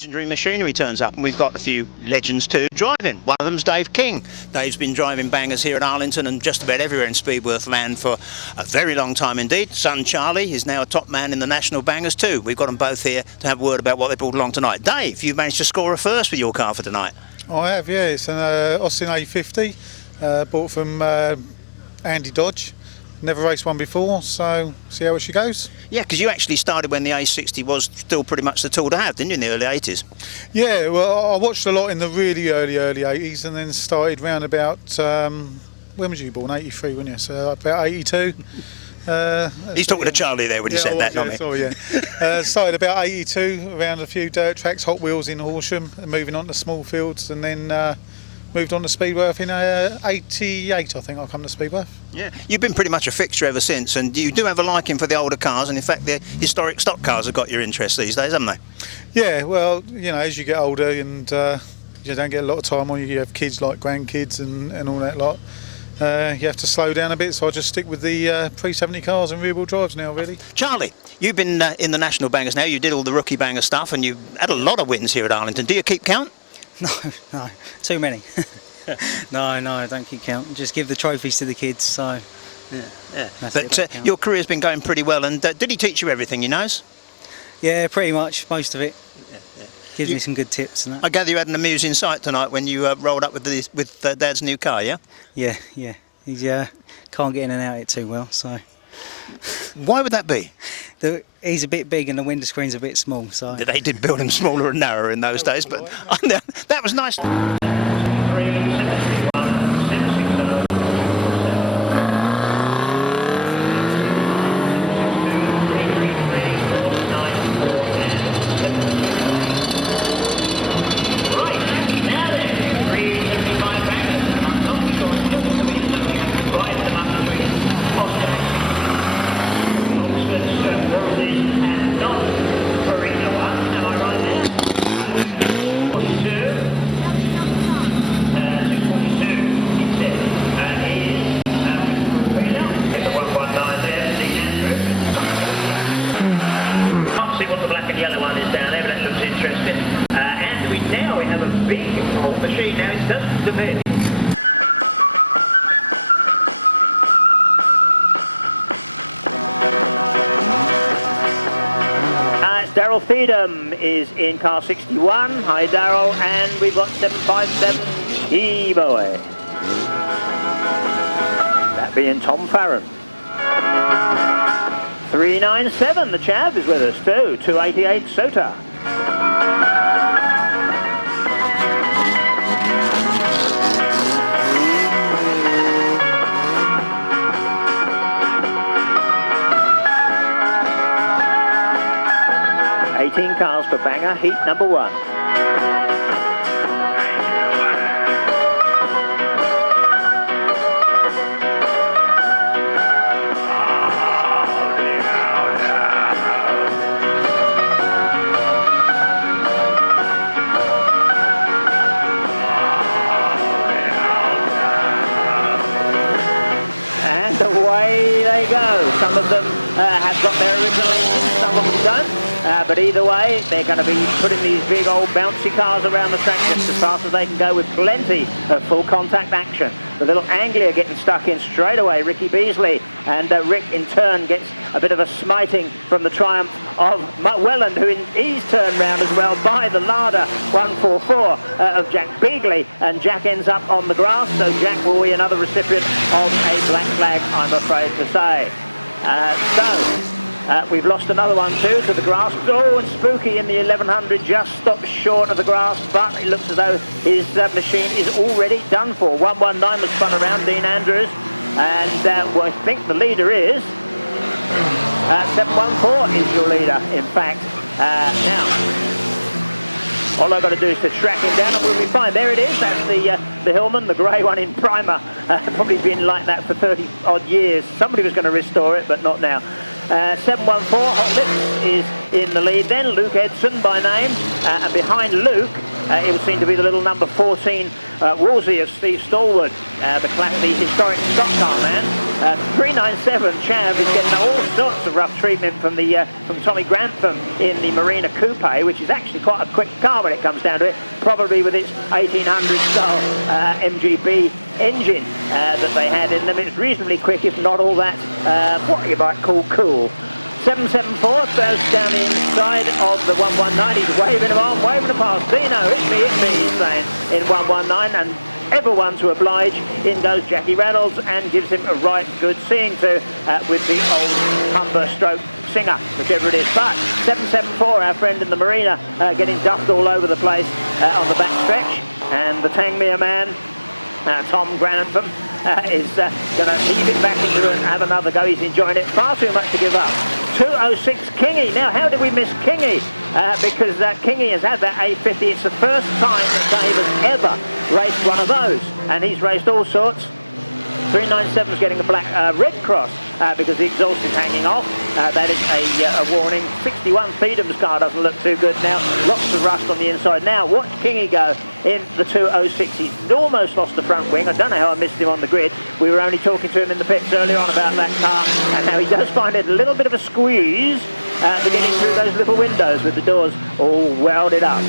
Legendary machinery turns up, and we've got a few legends too driving. One of them's Dave King. Dave's been driving bangers here at Arlington and just about everywhere in Speedworth land for a very long time indeed. Son Charlie is now a top man in the national bangers too. We've got them both here to have a word about what they brought along tonight. Dave, you've managed to score a first with your car for tonight. I have, yeah. It's an Austin A60, bought from Andy Dodge. Never raced one before, so see how she goes. Yeah, because you actually started when the A60 was still pretty much the tool to have, didn't you, in the early 80s? Yeah, well, I watched a lot in the really early 80s and then started round about, when was you born? 83, weren't you? So about 82. He's talking to Charlie there when he said that, not me. Sorry, yeah. Started about 82, around a few dirt tracks, Hot Wheels in Horsham, and moving on to small fields, and then moved on to Speedworth in 88, I think I come to Speedworth. Yeah, you've been pretty much a fixture ever since, and you do have a liking for the older cars, and in fact the historic stock cars have got your interest these days, haven't they? Yeah, well, you know, as you get older and you don't get a lot of time on you have kids like grandkids and all that lot, you have to slow down a bit, so I just stick with the pre-70 cars and rear-wheel drives now, really. Charlie, you've been in the national bangers now, you did all the rookie banger stuff, and you've had a lot of wins here at Arlington. Do you keep count? No, too many. No, I don't keep count. Just give the trophies to the kids. So, yeah. But your career's been going pretty well. And did he teach you everything he knows? Yeah, pretty much, most of it. Gives me some good tips and that. I gather you had an amusing sight tonight when you rolled up with Dad's new car, yeah? Yeah. He can't get in and out it too well, so. Why would that be? He's a bit big and the window screen's a bit small, so. They did build him smaller and narrower in those days, but that was nice. Machine now, it doesn't depend. Daryl Feedham is in car 61. Hi Daryl, and we've got 757 E-Boy. That being Tom Farron. 397, the Chav is with us too. 288 Sota. Cars for banger, heat number 1. And away they go. Some of them have got their original engines, some of them don't. But either way, they're going to be putting these big old bouncy cars around the track just as fast as they can go with plenty of full contact action. The little Anglia getting stuck in straight away, Ricky Beasley, and Rick in turn gets a bit of a smiting from the triumph of Welland, who he's turned round as well by the Lada 144 of Jack Beagley, and Jack ends up on the grass, so Jack will be another recipient of a black flag, I'm afraid to say. We've lost another one too to the grass. Oh, and Spooky in the 1100 just stopped short of the grass, but it looks as though his machine is already done for. 119 was spun around, Dean Andrews, and well, I think the leader is 714 is your leader, in fact. Now, all I've got to do is to track him down and we'll be fine. There it is, that's the Hillman, the grey one in primer. Probably been like that for 30 odd years. Somebody was going to restore it, but not now. 714, Hot Lips is in the lead then, Luke Edson by name, and behind Luke it would seem to be the little number 14 Wolsey of Steve Stallwood, the historic stock car man. 397 Chav is getting all sorts of rough treatment from Tommy Grantham in the Marina Coupe, which is actually quite a quick car when it comes down to it, probably with its 1800 style MGB engine that they had in them. It's reasonably quick, if not all that, what you might call cool. 774 goes down the inside of the 119. He's waving them on, waving them past. Dino, hit me, he's saying in 119, and everyone to oblige. In goes Jackie Reynolds and gives him a right good seeing to with the old Humber stroke Singer, whichever it is. But 774, our friend in the Marina, getting duffed all over the place on the back stretch, and the Tangmere man, Tom Grantham, is going to heave it back into it and have another go. He's enjoying it far too much to give up. 206 Kingy. Now, how did we miss Kingy? Because Kingy has had that A50. It's the first time that Dave has ever raced one of those, and he's raced all sorts. 397 is getting a red cross because the exhaust is hanging off. That is a warning. 61 Feedham's car doesn't look too good now. Lots of rust on the inside. Now, watch Kingy go in the 206. He's almost lost the front wing. I don't know how I missed him on the grid. We were only talking to him in the pits earlier on about that car, and now he does find it a little bit of a squeeze to get in through those little windows with the doors all welded up.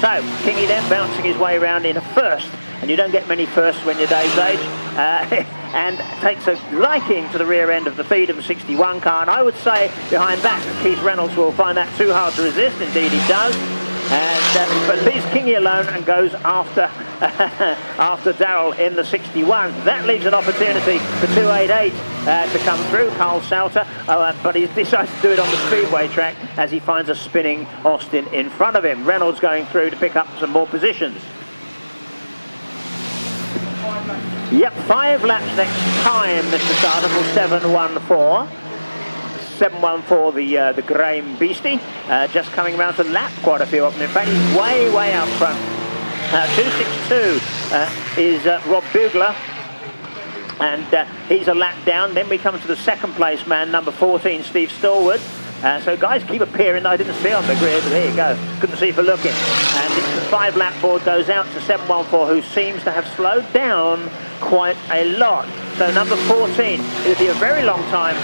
So, Kingy then bouncing his way around in a first, and you don't get many firsts when you're Dave's age, and takes a liking to the rear end of the Feedham 61 car, and I would say behind that Keith Reynolds will find that too hard to resist. Indeed he does, and but leaves Kingy alone and goes after after Darrell in the 61. That leaves an opportunity for 288 to come through, Carl Sauter, but he decides to do it on the speedway track as he finds a spinning Austin in front of him. Reynolds going through to pick up some more positions. Yep, 5 laps next time, Mr. Starter, for 714. 714, the Graham Beastie, just coming around to lap quite a few of them. In fact, he's way out front. 262 is Rob Bugler, and he's a lap down. Then we come to the second place man, number 14, Steve Stallwood. So guys keep appearing. I didn't see on the grid, but there you go. Couldn't see for looking. And it's the 5 lap board goes out to 714, who seems to have slowed down quite a lot. So number 14, it'll be a very long time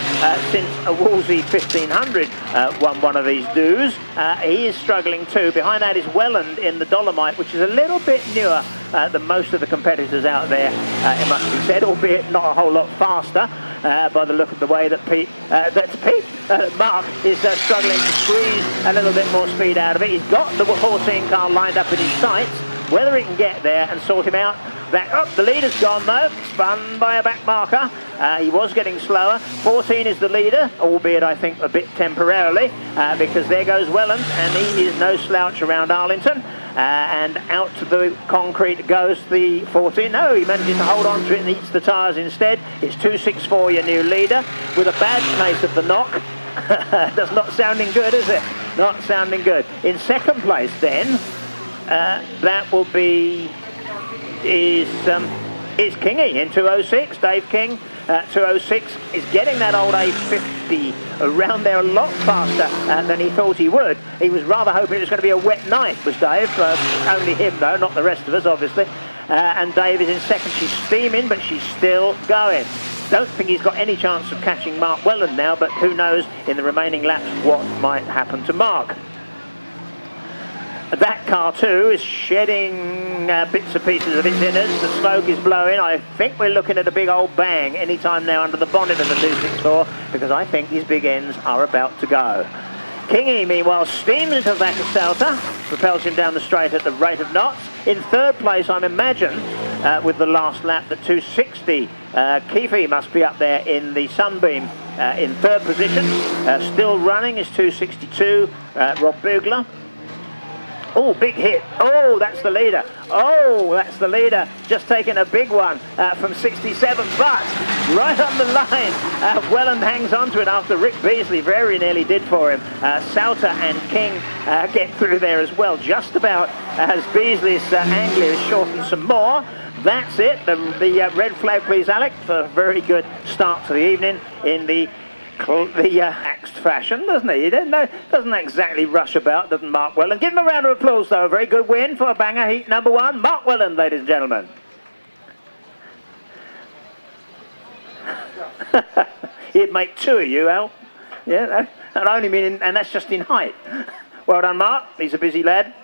since a Wolsey 1500 won one of these dues. He is struggling too. Behind that is Welland in the Dolomite, which is a little bit newer than most of the competitors out there, it must be said, albeit not a whole lot faster. By the look of the way that Mark is struggling to squeeze a little bit more speed out of it. He's got the 14 car lined up in his sights. Whether he can get there and sort him out. The leader's gone though, spun by a back marker. He was getting slower. 14 is the leader, albeit I think a bit temporarily, because there goes Welland, and he is no slouch around Arlington. And out to the concrete goes the 14. No, he manages to hold on to it and eats the tyres instead. It's 264, your new leader, with a bad case of the knock. That's not sounding good, is it? Not sounding good. In second place then, that will be is Kingy in 206. Dave King, 206, is getting that old A50 around there a lot faster than he thought he would. He was rather hoping it was going to be a wet night, was Dave. Only him though, not the rest of us obviously. And Dave is in second. She's steaming, but she's still going. Don't think he's got any chance of catching Mark Welland now, but who knows in the remaining laps what might happen to Mark. That car too is shedding bits and pieces of its innards. The smoke is blowing. I think we're looking at a big old bang any time now under the bonnet of the 264, because I think his big ends are about to go. Kingy, meanwhile, steams into the back of Sauter, propels him down the straight at the rate of knots. In third place, I'm imagine, with the last lap, that 260. Keefe must be up there in the Sunbeam in third position. Still running is 262, Rob Bugler. Oh, big hit. Oh, that's the leader. Oh, that's the leader. Just taking a big one from 67. But right on the line, Welland hangs on to it after Rick Beasley very nearly did for him. Sauter and King get through there as well, just about as Beasley's Anglia is shortened some more. That's it. The red flag, please, Alec, for a very good start to the evening in the axed fashion, doesn't he? He doesn't exactly rush about, doesn't Mark Welland. Give him a round of applause, though. A very good win for banger heat number 1. Mark Welland, ladies and gentlemen. He'd make two of you, Al. Yeah, that only mean, and that's just in height. Well done, Mark. He's a busy lad.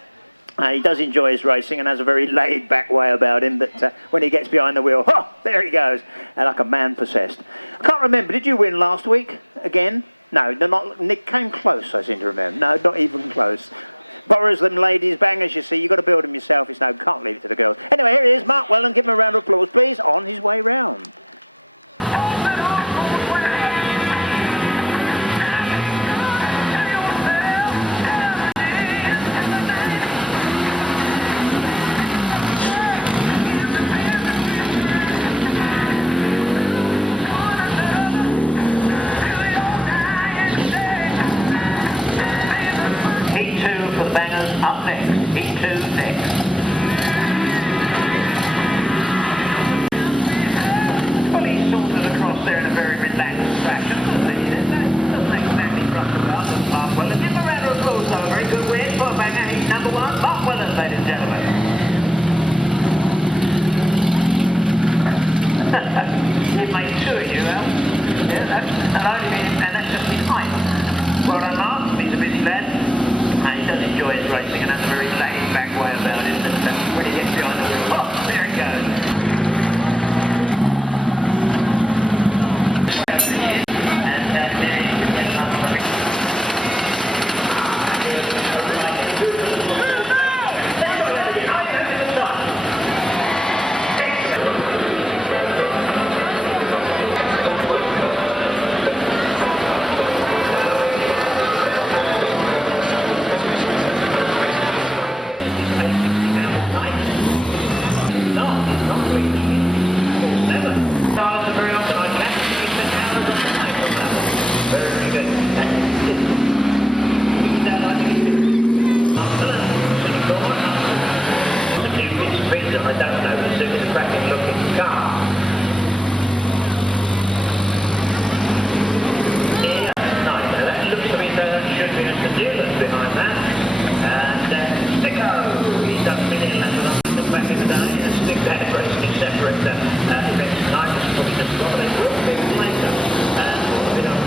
He does enjoy his racing and has a very laid-back way about him that when he gets behind the wheel, there he goes, like a man possessed. I can't remember, did you win last week again? No, Nick came close, I seem to remember. No, not even close. Borrows them ladies' bangers, you see. You've got to build them yourself. It's no, can't leave it to the girls. Anyway, here he is, Mark Wellen. Give him a round of applause, please, on his way round. Up next, heat 2 next. Well, he's sauntered across there in a very relaxed fashion, doesn't he? Doesn't exactly rush about as Mark Wellen. Give him a round of applause, though. A very good win for banger heat number 1, Mark Wellen, ladies and gentlemen. He'd make two of you, Al. Yeah, that's just his height. Well done, Mark. He's a busy lad. And he does enjoy his racing and has a very laid-back way about him that when he gets behind the wheel, there he goes. And there he is. I don't know, it's a cracking looking car. Yeah, nice. Now that looks to me there should be a dealers behind that. And Sticko, he's done a million laps of the back in the day, and Stick had a racing separate events tonight, which is probably just got it. We'll be later. We don't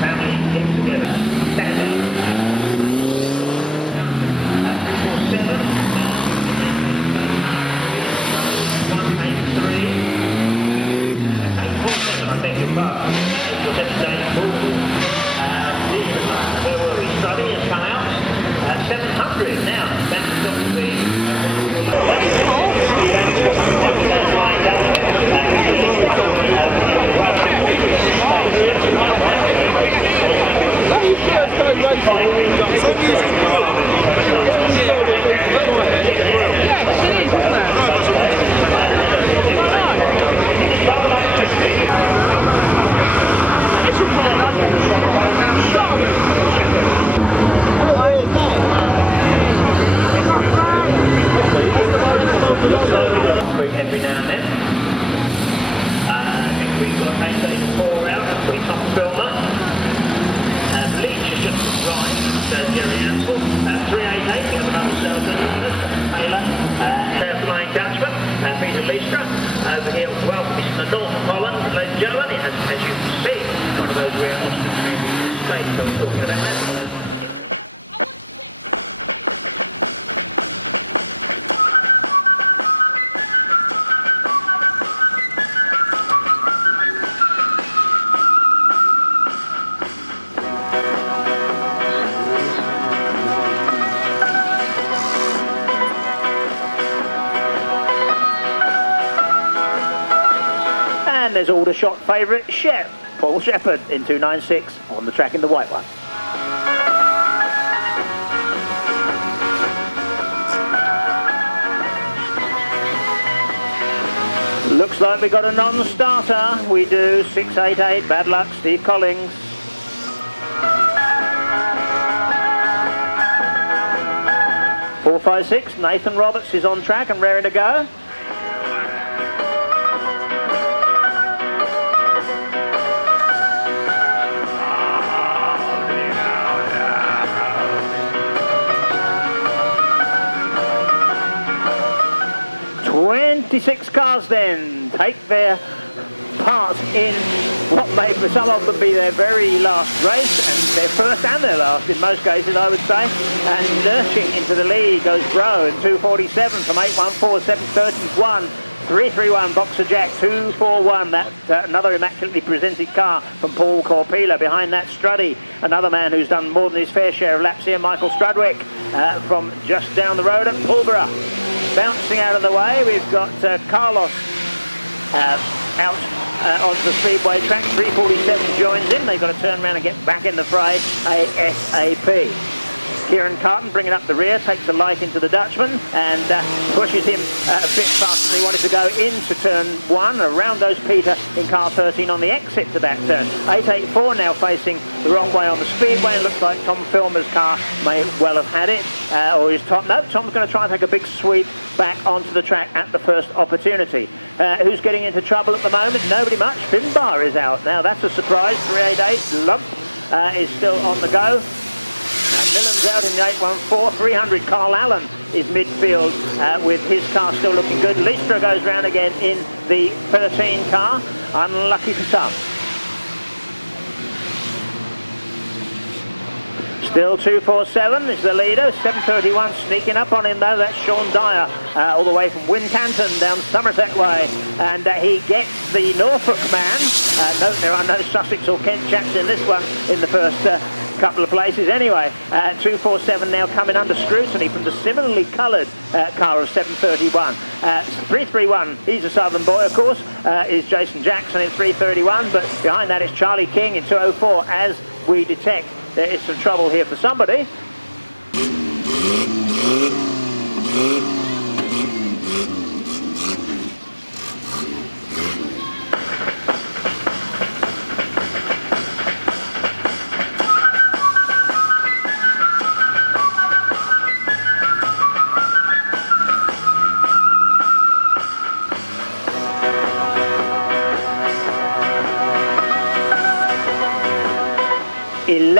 family get together. Stand up. 347. I think you're far. Where were we? Study has come out. 700 now. That's got to be. Every now and then. We've got A64 out, we top filmer. Leach is just right, Jerry Amble. 388, we have another salesman, Taylor. They're flying Dutchman, Peter Leistra. Over here, well, this is the north of Holland, ladies and gentlemen. It has, as you can see, one of those real Austin states. So we're talking about that. And there's Aldershot favourite, Paul Shepherd in 296 on the track in the white one. Looks like we got a non-starter. We do. 688, bad luck, Steve Collins. Four, 5, 6, Nathan Roberts is on track and raring to go. Six cars then take their part in what may for some of them be their very last race, and their first and their last in most cases, I would say. And lurching into the lead goes Bro in 2:47 from 8:14, 7:31. 331 Boxer Jack, 241. That another immaculately presented car from Paul Corpila. Behind that, Struddy, another man who's done more than his fair share of laps here, Michael Strudwick, from just down the road at Pulborough. Bouncing out of the way, we've got Carlos out onto the speedway track. 347 joins him. They've got to turn around and get back in the fray ASAP. Kieran Carton bringing up the rear, takes a light into the Dutchman and pushes him a bit faster than he wanted to go into turn 1. Around goes Peter in car 13 on the exit to that turn. 884 now facing the wrong way on the speedway, and looks like Tom Filmer's car may well have had it. Or is Tom? No, Tom's going to try and take a big sweep back onto the track at the first opportunity. Who's getting into trouble at the moment? Nobody much. Finbar is out. Now that's a surprise. 388 Lump is still on the go. Millen's out in the 814, 300. Carl Allen is midfield with his car still looking good. Listra goes round again in the 13 car. Unlucky for some. Still 247 is the leader. 731 sneaking up on him though. That's Sean Dyer all the way from Wincanton down Somerset way. And he gets the Norfolk man. Note there are no Sussex or Kent chaps in this one in the first couple of places anyway. 247 now coming under scrutiny from the similarly coloured car of 731. 331, he's a southern boy of course, is Jason Jackson in 331, but behind that is Charlie King in 204. As we detect, there is some trouble here for somebody.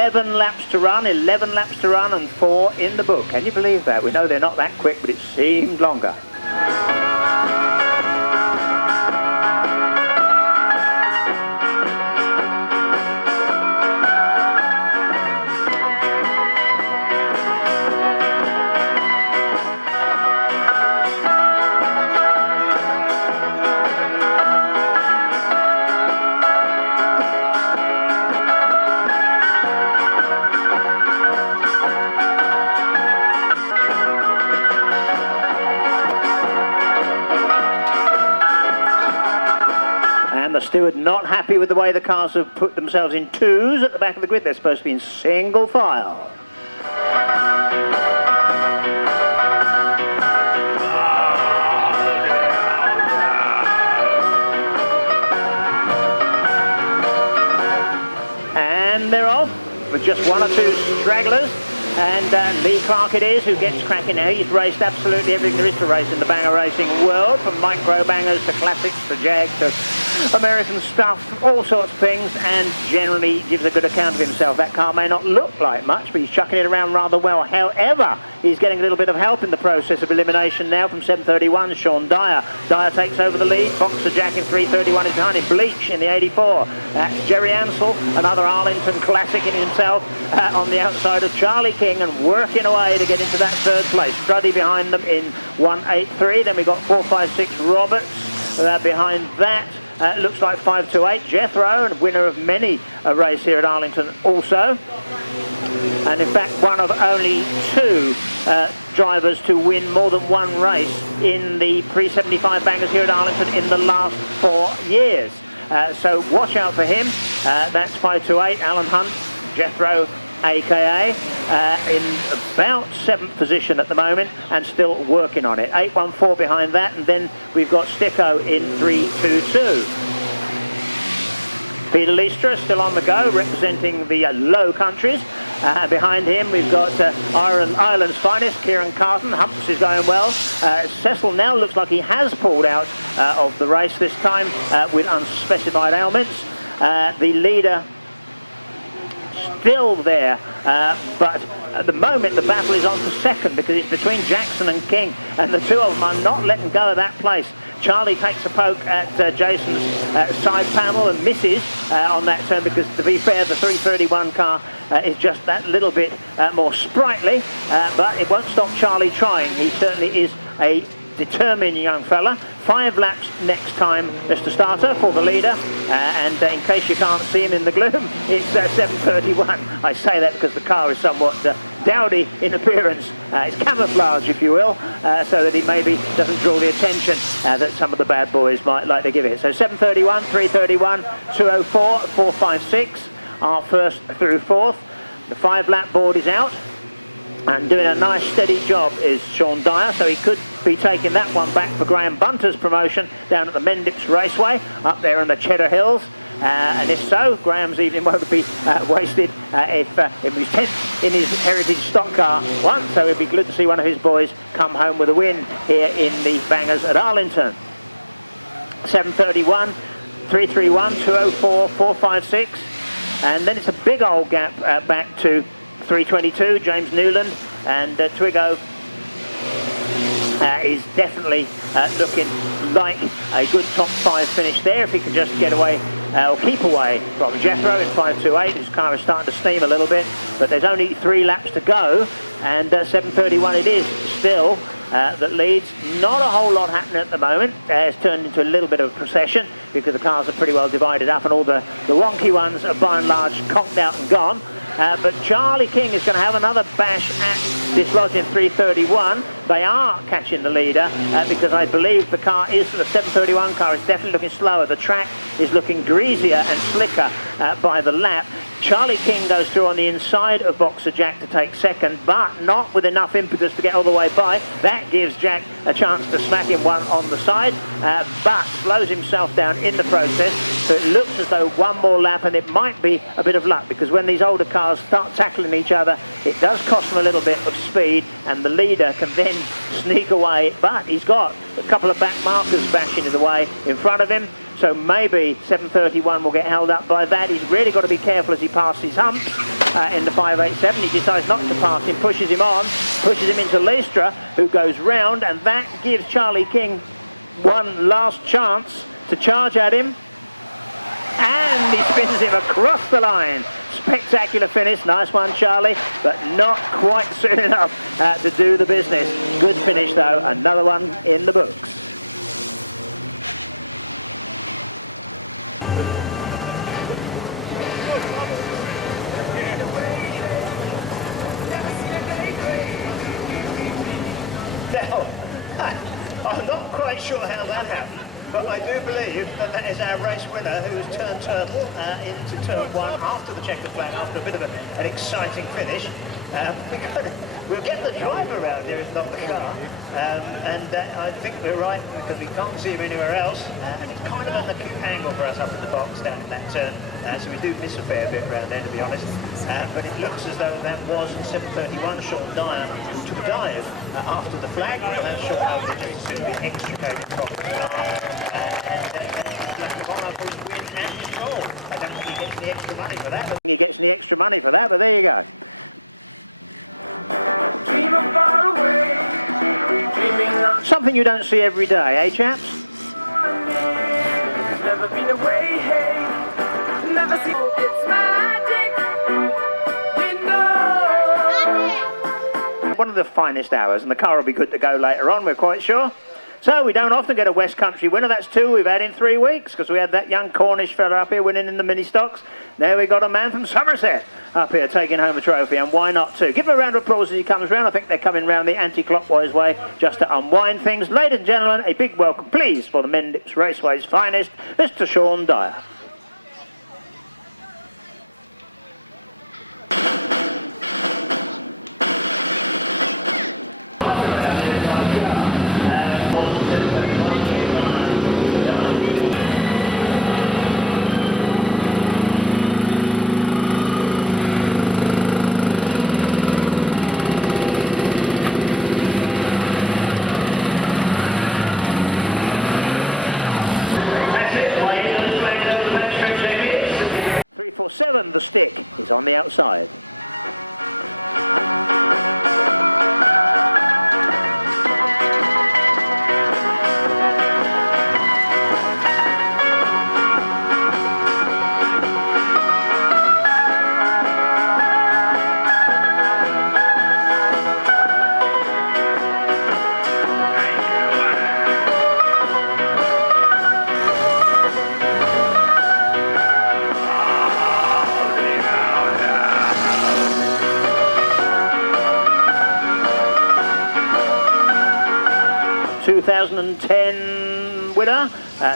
11 laps to run, and 4 in the book. Can you believe that? We know they're not that quick, but it seemed longer. The steward not happy with the way the cars have put themselves in twos at the back of the grid. They're supposed to be in single file. And they're off with just 1 or 2 stragglers. And Lee Clark it is who gets cracking now. He's raced absolutely everything there is to race in the banger racing world, from micro bangers to classics to Jag to American stuff, all sorts of things, and generally gives a good account of himself. That car may not look like much, but he's chucking it around rather well. However, he's getting a little bit of help in the process of elimination now from 731, Sean Dyer. Dyer takes over the lead. Boxer Jack in 331 is behind him. Bleach in the 84. That's Jerry Ansell, another Arlington classic in himself, on the outside of Charlie King, and working away to get into that third place. Struddy behind them in 183. Then we've got 456 Roberts behind that. Looks like 528 Jethro, and winner of many a race here at Arlington also. And in fact, one of only 2 drivers to win more than 1 race in the pre-75 bangers here at Arlington in the last 4 years. So watch out for him. That's 528 Alan Hunt, Jethro aka, in about 7th position at the moment and still working on it. 814 behind that, and then we've got Sticko in 322. Peter Listra still on the go, representing the Low Countries. Behind him we've got Ireland's finest, Kieran Carton. Humps is going well. Cecil now looks like he has pulled out of the race this time with unspecified ailments. The leader still there, but at the moment the battle is on for second, because it's between Jackson and King, and the 2 of them are not letting go of that place. Charlie takes a poke at Jason's side panel and misses on that turn, because to be fair, the 331 car is just that little bit more sprightly, but it won't stop Charlie trying. He certainly is a determined young fella. 5 laps next time, Mr. Starter, for the leader, and in case you can't see him in the gloom, it's 7:31. I say that because the car is somewhat dowdy in appearance. It's camouflage, if you will, so that he maybe doesn't draw the attention that some of the bad boys might like to give it. So 7:31, 3:31, 2:04, 4:56 are first through fourth. The 5-lap board is out, and doing a nice steady job is Sean Dyer, so he could be taking that one back for Graham Bunter's promotion down at the Mendips Raceway up there in the Cheddar Hills. And if so, Graham's evening won't be wasted if he was 10th in his heritage stock car once, so it'd be good to see one of his boys come home with a win here in the Bangers at Arlington. 7:31, 3:31, 2:04, 4:56, and then it's a big old gap back to 3:22, James Newland, and Twigo is definitely looking like a good top 5 finish there if he can just get away or keep away from Jethro in 5:28. His car is starting to steam a little bit, but there's only 3 laps to go, and 7:31 it is still that leads. Not a whole lot happening at the moment. It's turned into a little bit of a procession because the cars are pretty well divided up, and all the wonky ones are by and large conked out and gone. But Charlie King is going to have another bash at dislodging 3:31. They are catching the leader because I believe the 7:31 car is definitely looking slower. The track is looking greasier and slicker by the lap. Charlie King goes through on the inside of Boxer Jack to take second, but not with enough impetus to get all the way by. That gives Jack a chance to smack him one on the side, but slows himself down in the process. So it looks as though one more lap, and it might be a bit of luck, because when these older cars start tackling each other, it does cost them a little bit of speed, and the leader can then sneak away. But he's got a couple of back markers bashing it away in front of him. So maybe 7:31 will get held up by that. He's really got to be careful as he passes his hump in the 587. He decides not to pass him, pushes him on, pushes him into Leistra, who goes round, and that gives Charlie King one last chance to charge at him. And he spins him across the line. Spectacular finish. Nice one, Charlie, but not quite soon enough to do the business. Good finish, though. Another one in the books. Now, I'm not quite sure how that happened, but I do believe that is our race winner, who has turned turtle into turn 1 after the checkered flag, after a bit of an exciting finish. We'll get the driver around here, if not the car, and I think we're right, because we can't see him anywhere else, and it's kind of an acute angle for us up in the box down in that turn, so we do miss a fair bit around there, to be honest. But it looks as though that was 7:31, Sean Dyer, who took a dive after the flag. Well, that's Sean over there just as soon as we extricated from the car, and left the line for his win and his roll. I don't think he gets any extra money for that. He gets any extra money for that, but there you go. Something you don't see every day, eh, chaps? Never been away, hey. Never seen it's magic. You know. One of the finest hours, and the car will be good to go later on, we're quite sure. So we don't often get a West Country winner. That's 2 we've had in 3 weeks, because we had that young Cornish fella up here winning in the mini stocks. Now we got a man from Somerset up here taking home a trophy, and why not too? Give him a round of applause as he comes round. I think they're coming round the anti-clockwise way just to unwind things. Ladies and gentlemen, a big welcome, please, for the Mendips Raceway's finest, Mr. Sean Dyer. The stick is on the outside. 2010 winner,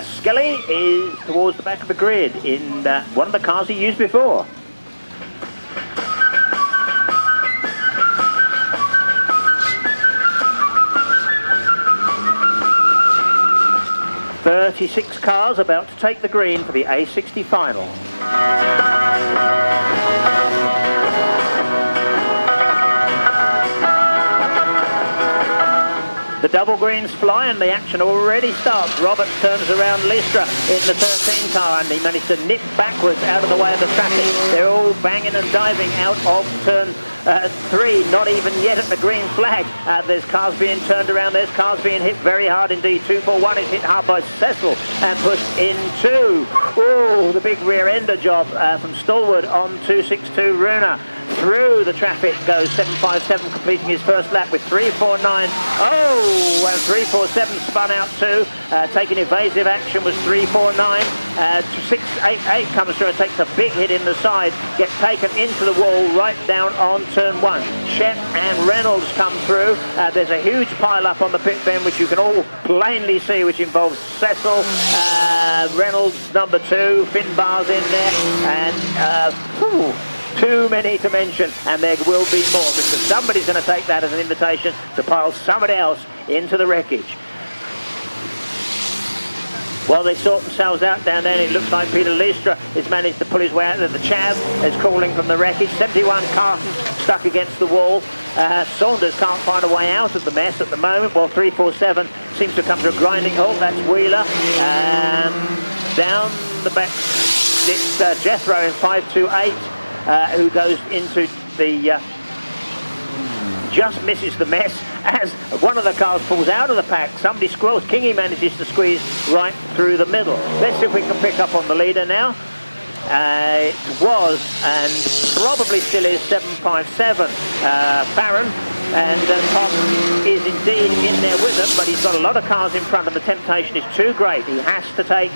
Skelly, is towards the back of the grid in one of the cars he used before. 36 cars about to take the green for the A60 final. The double greens fly and the action already starts. Roberts turns around Listra in the 13 car and he managed to nip backwards out of the way of the traffic. They're all banging and diving out of turn 3, not even yet at the green flag. There's cars being turned around, there's cars being hit very hard indeed. 241 is hit hard by Cecil and pushed into, the big rear ender job from Stallwood on 262 Runa. Through the traffic goes 757, completing his first lap with 349. Oh, and 347 spun out too. Taking evasive action was 349. 688 comes through and takes a big hit in the side. Gets taken into the wall right down on turn 1. Shep and Reynolds come through. There's a huge pile up on the pit bend, which you can all plainly see, which involves Cecil, Reynolds number 2, Finbar's in there, and too many to mention, and there will be more because somebody's going to take that as an invitation to pile somebody else into the wreckage. While they sort themselves out down there, it looks like Peter Listra has managed to pull his way out of the Chav is calling from the wreckage. 71 Carton stuck against the wall. Saunders can't find a way out of the mess at the moment, while 347 seems to come to a grinding halt. That's Wheeler. Down the back, it's Jethro in 528. Who goes into the, just misses the mess as one of the cars pulls out of the pack. Somebody squirrels. Kingy manages to squeeze right through the middle. Let's see if we can pick up on the leader now. It was, and probably still is, 757 Farron. And Tom is indeed in there with them, but he's got a lot of cars in front and the temptation is too great. He has to take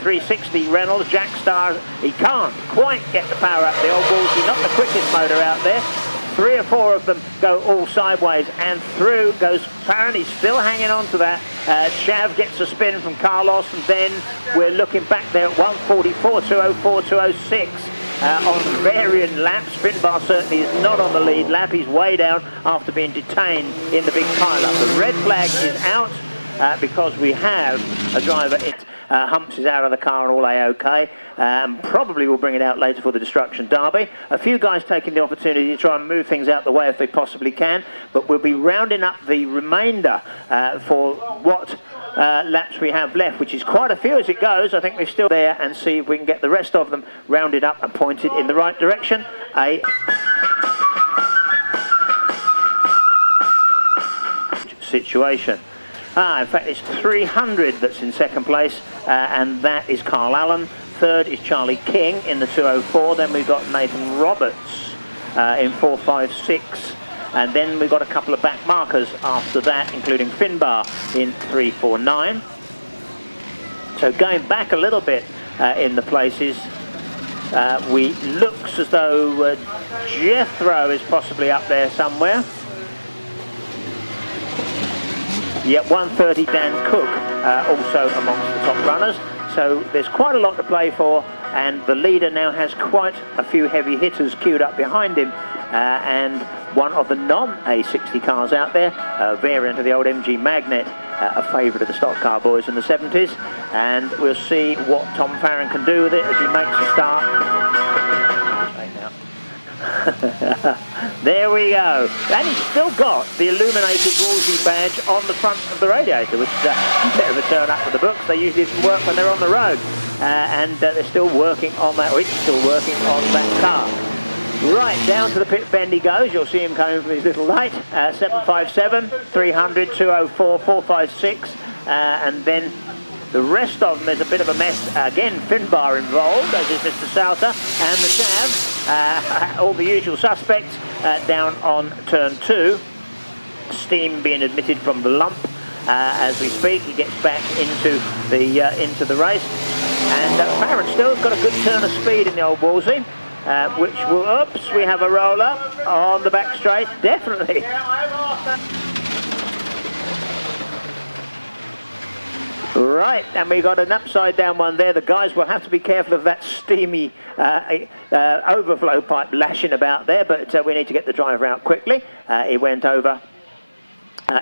360 Reynolds, Jack Star. He can't quite get the power up the old Wolsey, not the quickest motor out there. 3 or 4 of them go all sideways and through goes Farron. He's still hanging on to that. Chav gets a spin from Carlos, and then we're looking back there at 144, 204, 206. On varying laps. Finbar certainly is not on the lead lap. He's way down after being detained in the big pile-up. The red flag is out because we have a driver. Humps is out of the car and all A-OK. Probably will bring it out later for the Destruction Derby. A few guys taking the opportunity to try and move things out the way if they possibly can, but we'll be rounding up the remainder for what laps we have left, which is quite a few as it goes. I think we're still there, and see if we can get the rest of them rounded up and pointed in the right direction. A situation. In fact, it's 300 that's in second place, and that is Carl Allen. Third is Charlie King in the 204. Then we've got Nathan Roberts in 456. And then we've got a couple of back markers after that, including Finbar in 349. So going back a little bit in the places, looks as though Jethro is possibly up there somewhere. Yep, 130 Dan Cook also amongst the top runners. So there's quite a lot to play for, and the leader now has quite a few heavy hitters queued up behind him. And one of the non-A60 cars out there, a variant of the old MG Magnet, a favourite of the stock car boys in the 70s. And we'll see what Tom Farron can do with it as he makes a start. There we go. And he's still got the illuminated Wolsey badge on the front of the radiator, which is a bit of a turn up for the books. They usually didn't work when they're on the road. And they're still working on that, or it's still working on that car. Right, down to the pit bend he goes. You'll see him coming from his little light. 757, 300, 204, 456, and then the rest of them, there's a bit of a mess. Again, Finbar involved, as is Mr. Souter, and the Chav, all the usual suspects down on turn 2. Steam being admitted from the lump as we speak. He gets back into the race, and Farron still got a good turn of speed in the old Wolsey. Which will, oops, we have a roller on the back straight, definitely. Right, and we got an upside down one there. The guys will have to be careful of that steamy overflow pipe lashing about there, but we need to get the driver out quickly. He went over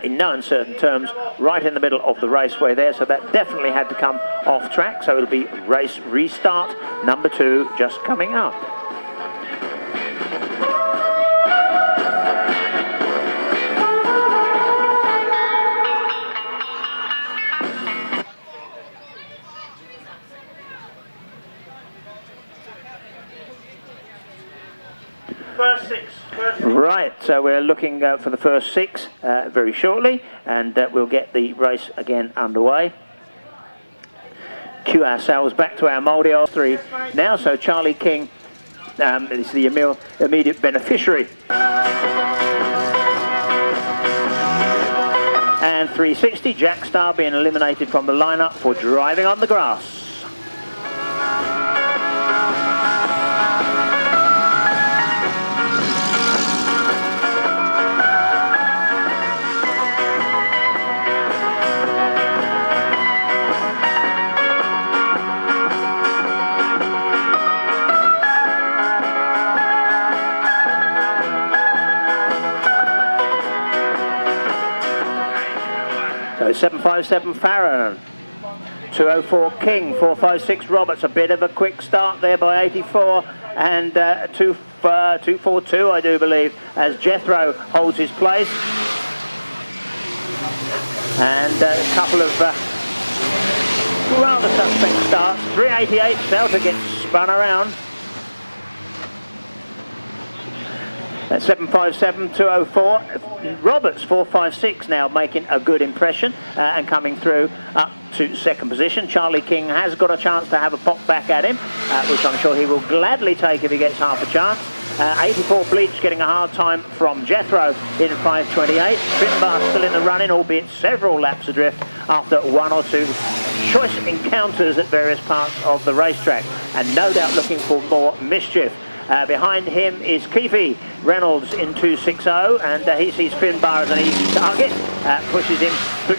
in no uncertain terms right in the middle of the raceway there, so that definitely had to come off track. So it'll be race restart number 2 just coming up. First six. Right, so we're looking for the first 6 very shortly, and we'll get the race again underway. Cue ourselves back to our mouldy R3 now, so Charlie King is the immediate beneficiary. And 360, Jack Star being eliminated from the lineup for driving on the grass. So 757 Farron, 204 King, 456 Roberts. A bit of a quick start there by 84, and 242 I do believe, as Jethro holds his place. And a couple of rather suspect starts. 388 Celta gets spun around. That's 757, 204. Roberts, 456 now making a good impression and coming through up to second position. Charlie King has got a chance to have a pop back at him, which I'm sure he will gladly take if he gets half a chance. 84 Bleach getting a hard time from Jethro in 528. Finbar still in the running, albeit several laps adrift after 1 or 2 choice encounters at various parts of the racetrack, and no doubt looking for more mischief. Behind him is Keefe Reynolds in 260, and he sees Finbar as an easy target, pushes him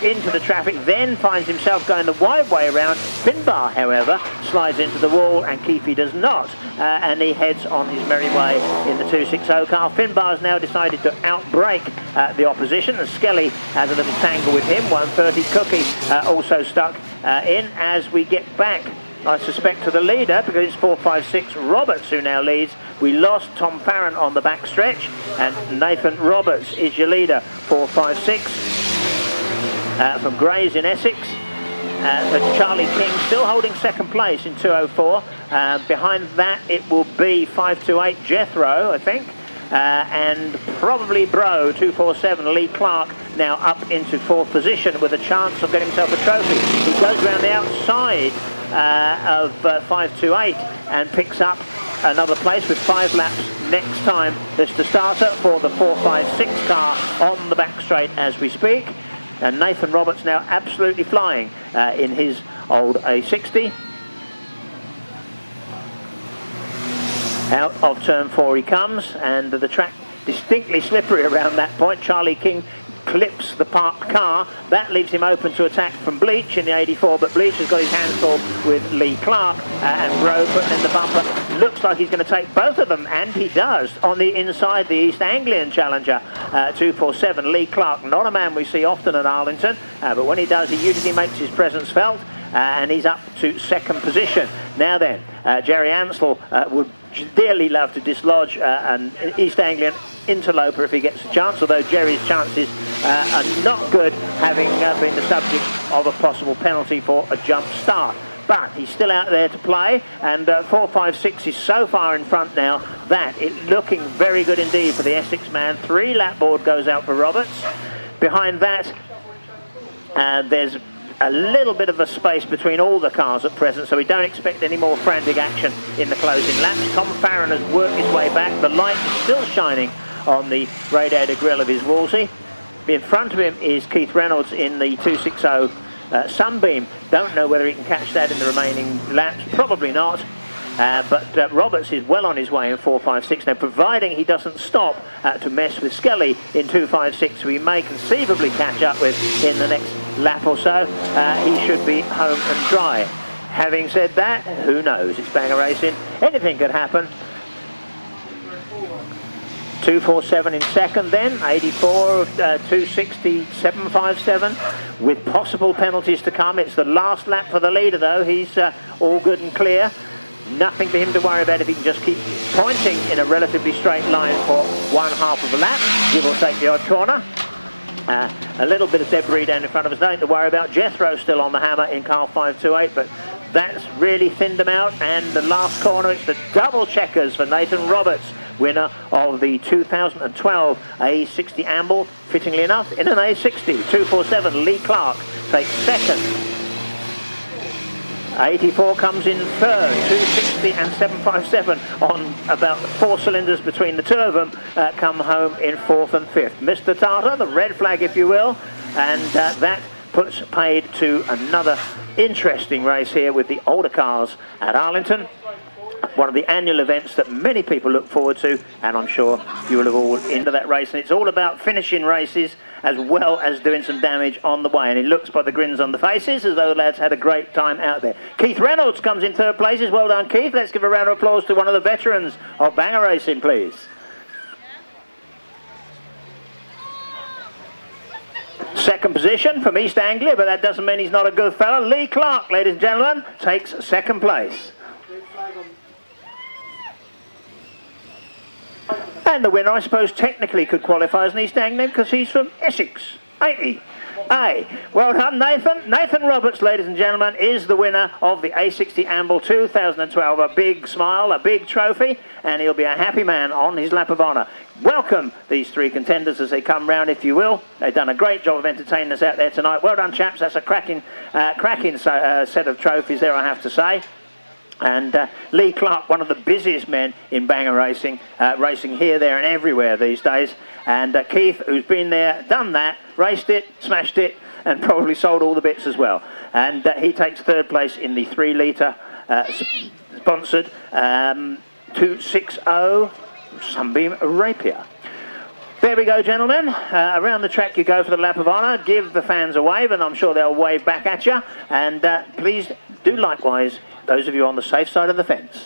into the traffic, then finds himself going the wide way around. Finbar, however, slides into the wall, and Keefe does not, and he heads on his merry way in the 260 car. Finbar's now decided to outbrake the opposition, and Skelly has a little tangle with him. 130 Cookie also stuck in as we get back, I suspect, to the leader, because it's 456 Roberts who now leads. We lost Tom Farron on the back stretch, and Nathan Roberts is your leader, 456 from Grays in Essex. So Charlie King still holding second place in 204. Behind that it will be 528 Jethro, I think, and probably Bro, 247 Lee Clark, now up into 4th position with a chance of getting himself a trophy. He goes around the outside of 528 and picks up another place with 5 laps next time. There's the starter for the 456 car on the back straight as we speak, and Nathan Roberts now absolutely flying in his old A60. Out of turn 4 he comes, and the track distinctly slippery around that point. Charlie King clips the parked car. That leaves him open to attack from Bleach in the 84, but Bleach has got his hands full with Lee Clark, and Bro putting in the bumper. Looks like he's going to take both of them, and he does. On the inside, the East Anglian challenger, 247 Lee Clark, not a man we see often at Arlington, but when he does, he usually makes his presence felt, and he's up to second position. Now then, Jerry Ansell would dearly love to dislodge an East Anglian interloper if he gets a chance, although Jerry's chances are not good, having been the subject of a possible penalty for a jump start. But he's still out there to play, and 456 is so far in front now that it's looking very good indeed for the Essex man. 3 lap board goes out for Roberts. Behind that, there's a little bit of a space between all the cars at present, so we don't expect any more frantic action in the closing laps. Tom Farron has worked his way back. The light is still shining on the radiator grille of his Wolsey. In front of him is Keith Reynolds in the 260 Sunbeam. Don't know whether he can catch that in the remaining laps. Probably not. But Roberts is well on his way in 456 now, providing he doesn't stop to mess with Skelly in 256, who he may conceivably catch up with in the next lap or so, he should be home and dry. Having said that, who knows? It's banger racing. Anything could happen. 247 in second then, 84, 260, 757 with possible penalties to come. It's the last lap for the leader though. He's all good and clear. Nothing for him to worry about if he can just keep pointing in a relatively straight line for one half of a lap. Give or take the odd corner. A little bit of debris down in front of us, nothing to worry about. Jethro still on the hammer in car 528, but that's really thinned them out. And the last corner, it's the double checkers for Nathan Roberts, winner of the 2012 A60 Amble, fittingly enough, in an A60. 247, Lee Clark takes second. 84 comes in third, 260 and 757 on about 4 cylinders between the two of them, come home in fourth and fifth. Mr. Tartar, the red flag if you will, and that puts paid to another interesting race here with the older cars at Arlington. One of the annual events that many people look forward to, and I'm sure you will have all into that race. And it's all about finishing races as well as doing some damage on the way. And it looks by the grins on the faces as though the lads had a great time out there. Keith Reynolds comes in third place. Well done, Keith. Let's give a round of applause to one of the veterans of banger racing, please. Second position from East Anglia, but that doesn't mean he's not a good fella. Lee Clark, ladies and gentlemen, takes second place. And the winner, I suppose, technically could qualify as an East Anglian because he's from Essex, ain't he? Aye. Well done, Nathan. Nathan Roberts, ladies and gentlemen, is the winner of the A60 Amble 2012. A big smile, a big trophy, and he'll be a happy man on his lap of honour. Welcome these three contenders as they come round, if you will. They've done a great job of entertaining us out there tonight. Well done, chaps. That's a cracking set of trophies there, I have to say. And Lee Clark, one of the busiest men in banger racing, racing here, there and everywhere these days. And Keith, who's been there, done that, raced it, smashed it, and probably sold all the bits as well. And he takes third place in the 3 litre sponsored 260 Sunbeam Rapier. There we go, gentlemen. Around the track you go for the lap of honour. Give the fans a wave, and I'm sure they'll wave back at you. And please do likewise, those of you on the safe side of the fence.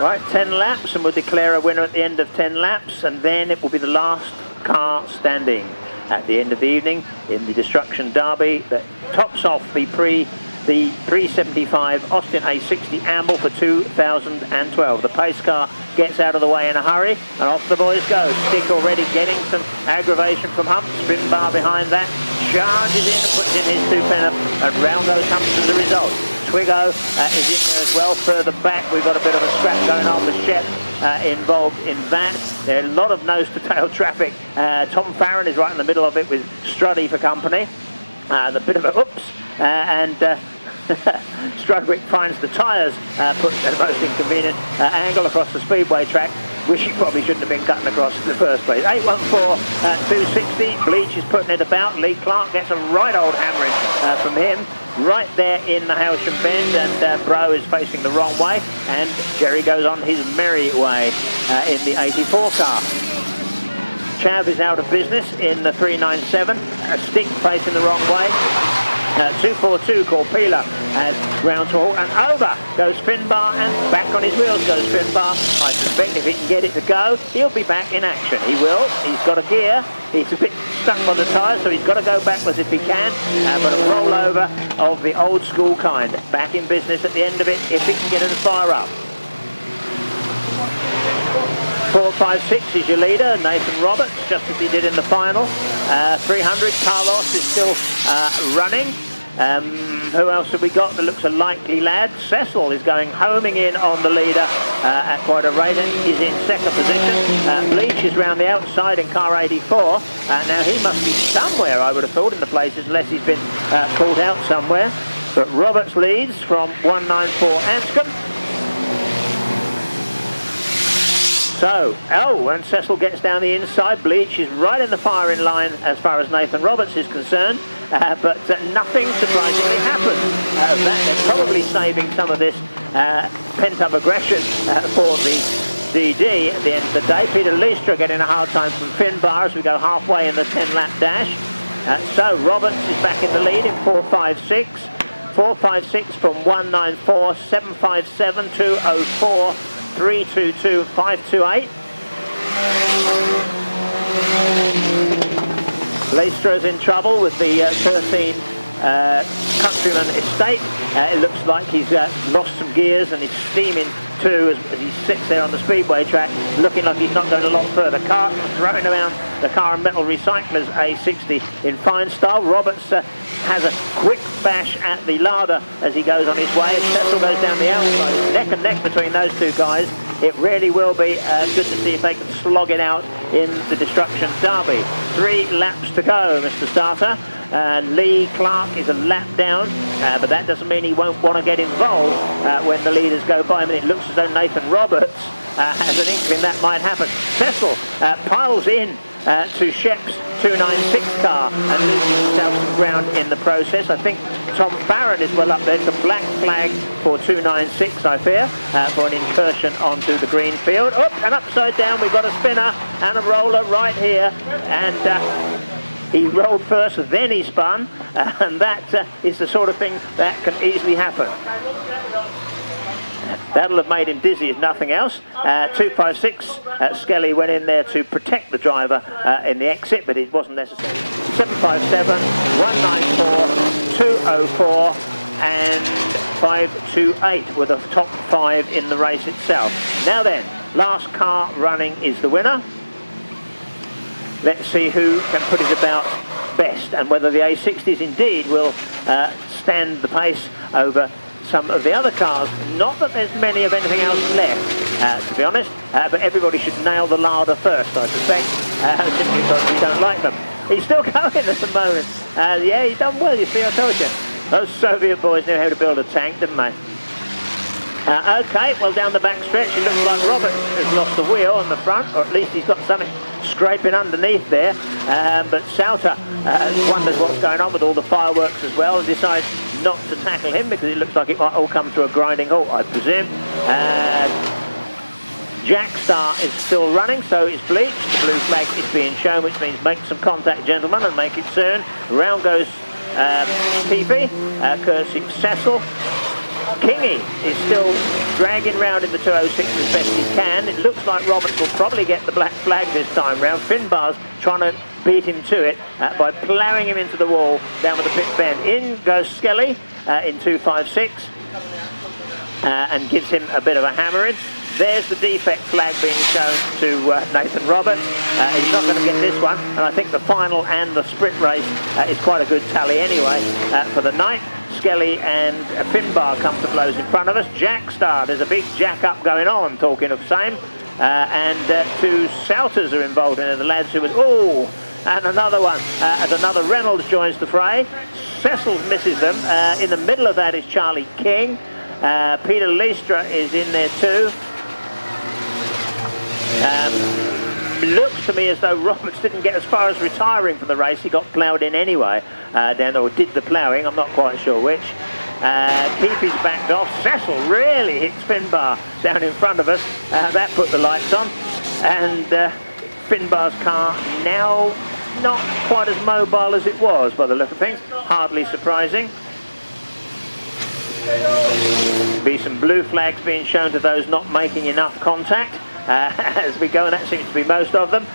Right, 10 laps, and we'll declare a winner at the end of 10 laps, and then it will be the last car standing at the end of the evening in the Destruction Derby that tops off the 375 Austin A60 Amble for 2012. The pace car gets out of the way in a hurry, and off the boys go. Stick already getting some aggravation from Hump. Spin bar behind that, charges in and puts in his 2 penner, and round goes Humps as a result. Twigo is in there as well. Further back, we've got a bit of a scrap going on. The Shep involved in that. There are a lot of nose-to-tail traffic. Tom Farron is right in the middle of it with Struddy for company. The bit of a oops, and Strudwick finds the tyres put at a most inconvenient angle across the speedway track, which he probably shouldn't have been cutting across in the first place. 814 260, Bleach is putting it about. Lee Clark gets a right old hammering from him, right there in the Howsham Bend, and Bro is facing the wrong way, and Jerry goes on his merry way in the 84 car. Chav is out of business in the 397, a stick facing the wrong way. 242, Corpila has ground to halt, and over goes Finbar, and back on his wheels goes Finbar. I suspect if he can get it to go, he'll be back in action. He will. He's got a gear. He's a bit stuck on the tyres, so he's got to go backwards if he can, but a rollover of the old school kind. Back in business at the end of it, if he can get it to fire up. 456 is your leader, Nathan Roberts, just as he did in the final. 300, Carlos is still running. Who else have we got that looks a likely lad? Cecil is going homing in on the leader at quite a rate, and is in second position. Bleach is round the outside in car 84. Now he must be somewhere, I would have thought, in the places, unless he's been caught out somewhere. But Roberts leads from 194 Anscombe. So, and Cecil gets down the inside. Bleach is right in the firing line as far as Nathan Roberts is concerned, but nothing surprisingly happens. They're probably saving some of this pent-up aggression for the DD at the end of the day. Peter Leistra getting a hard time from Finbar as we go halfway in the 10-lap dash. So Roberts is back in the lead in 456. 456 from 194, 757, 204. 322, 528. Leistra's in trouble with the 13 Countryman Estate. It looks like he's lost some gears and he's steaming too as he sits there on the speedway track, looking like he's not going a lot further. Carton throwing around the Car and Metal Recyclers A60 in fine style. Roberts has a quick bash at the Lada as he goes on his way. Cecil goes down the outside, neck and neck between those two guys. It really will be good to see if they can slog it out in the Destruction Derby. 3 laps to go, Mr. Starter. And Lee Clark is a lap down, but that doesn't mean he won't want to get involved when the leaders go by him. And it looks as though Nathan Roberts has an inkling that might happen. Cecil piles in to Shep's 296 car and loses himself some ground in the process. I think Tom Farron is well up there. It's a black flag for 296, I fear, for an incursion onto the green field. Up and upside down, we've got a spinner and a roller right here, and he rolled first, then he spun, and that is the sort of thing that can easily happen. That'll have made him dizzy if nothing else. 256, Skelly went in there to protect the driver in the exit, but it wasn't necessary. 757, 194, 204, and 528 were the top 5 in the race itself. Now then, last car running is the winner. Let's see who can put it about best, and whether the A60s indeed will stand the pace over some of the other cars. Not that there's many of anything else left, to be honest, but everybody should nail the Lada first, I suspect, simply because we don't like them. He's still going at the moment. Yeah, he's done well, you see, I told you. Those Soviet boys knew how to build a tank, didn't they? Okay, well, down the back stretch, it looks like Roberts has lost the wheel on the front, or at least he's got something scraping underneath there. But Sauter wonders what's going on with all the fireworks as well, and decides not to tackle him because it looks like it might all come to a grinding halt, I presume. Jack Star is still running, so is Bleach. The blue flag is being shown, which means make some contact, gentlemen, and make it soon. Round goes Peepy, cursing Cecil. Kingy is still dragging round in the 206 as best he can. It looks like Roberts will probably get the black flag this time round. Finbar's trying to beat him to it by ploughing him into the wall down with the pit bend. In goes Skelly in 256 and gives him a bit of a hammering. There's the defect flag being shown to Nathan Roberts. He's not going to get this one, and I think the final and the sprint race is quite a good tally anyway for the night. Skelly and Finbar come to blows in front of us. Jack Star, there's a big jack up going on, talking of same. and 2 Souters are involved in it. The lads who was, and another one as another Reynolds joins the fray. Cecils misses them. In the middle of that is Charlie King. Peter Leistra is in there too. Looks to me as though Roberts didn't get as far as retiring from the race. He got ploughed in anyway, or did the ploughing, I'm not quite sure which. Keefe's backed off. Cecil really hits Finbar down in front of us. That put the lights on. And Finbar's car now not quite as mobile as it was by the look of things. Hardly surprising. Be some blue flags being shown to those not making enough contact as we go, and that seems to be most of them.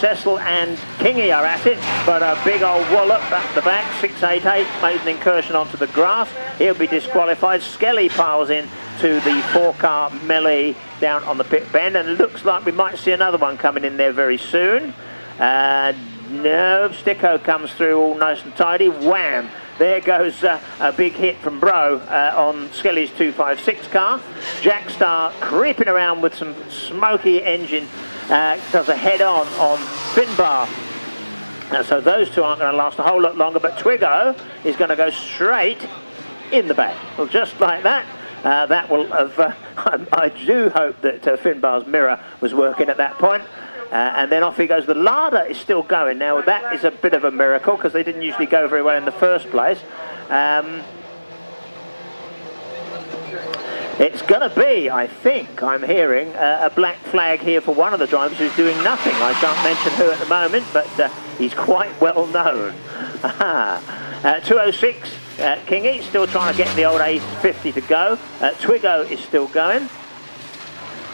Cecil and Kingy are at it, but a big old wallop up the back. 688 made an incursion onto the grass. He'll be disqualified. Skelly piles in to the 4-car melee down on the pit bend, and it looks like we might see another one coming in there very soon. No, Sticko comes through all nice and tidy. Wham! There goes a big hit from Bro on Skelly's 256 car. Jackstar creeping around with some smoky engine, does a head-on Finbar. So those two aren't going to last a whole lot longer, but Twiggo is going to go straight in the back. Well, just like that. That will have, I do hope that Finbar's mirror was working at that point. And then off he goes. The Lada is still going. Now, that is a bit of a miracle because they didn't usually go very well in the first place. It's going to be, I think, I'm hearing, a black flag here for one of the drivers who's doing nothing. I can't mention who at the moment, but he's quite well known. 206, Kingy still trying to get the old A50 to go. Twiggo is still going.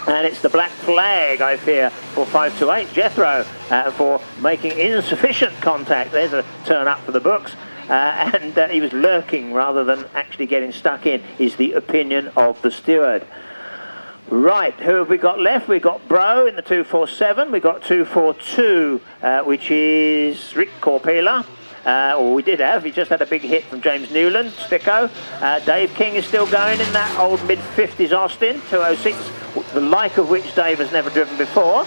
And it's the black flag, I fear, for 528. Jethro for making insufficient contact. There's a turn up for the books. And he was lurking rather than actually getting stuck in, is the opinion of the steward. Right, who have we got left? We've got Bro in the 247. We've got 242, which is Rick Corpela. Or we did have. He just had a big hit from James Newland, Sticko. Dave King is still going in that old mid-50s Austin, 206, the like of which Dave has never driven before.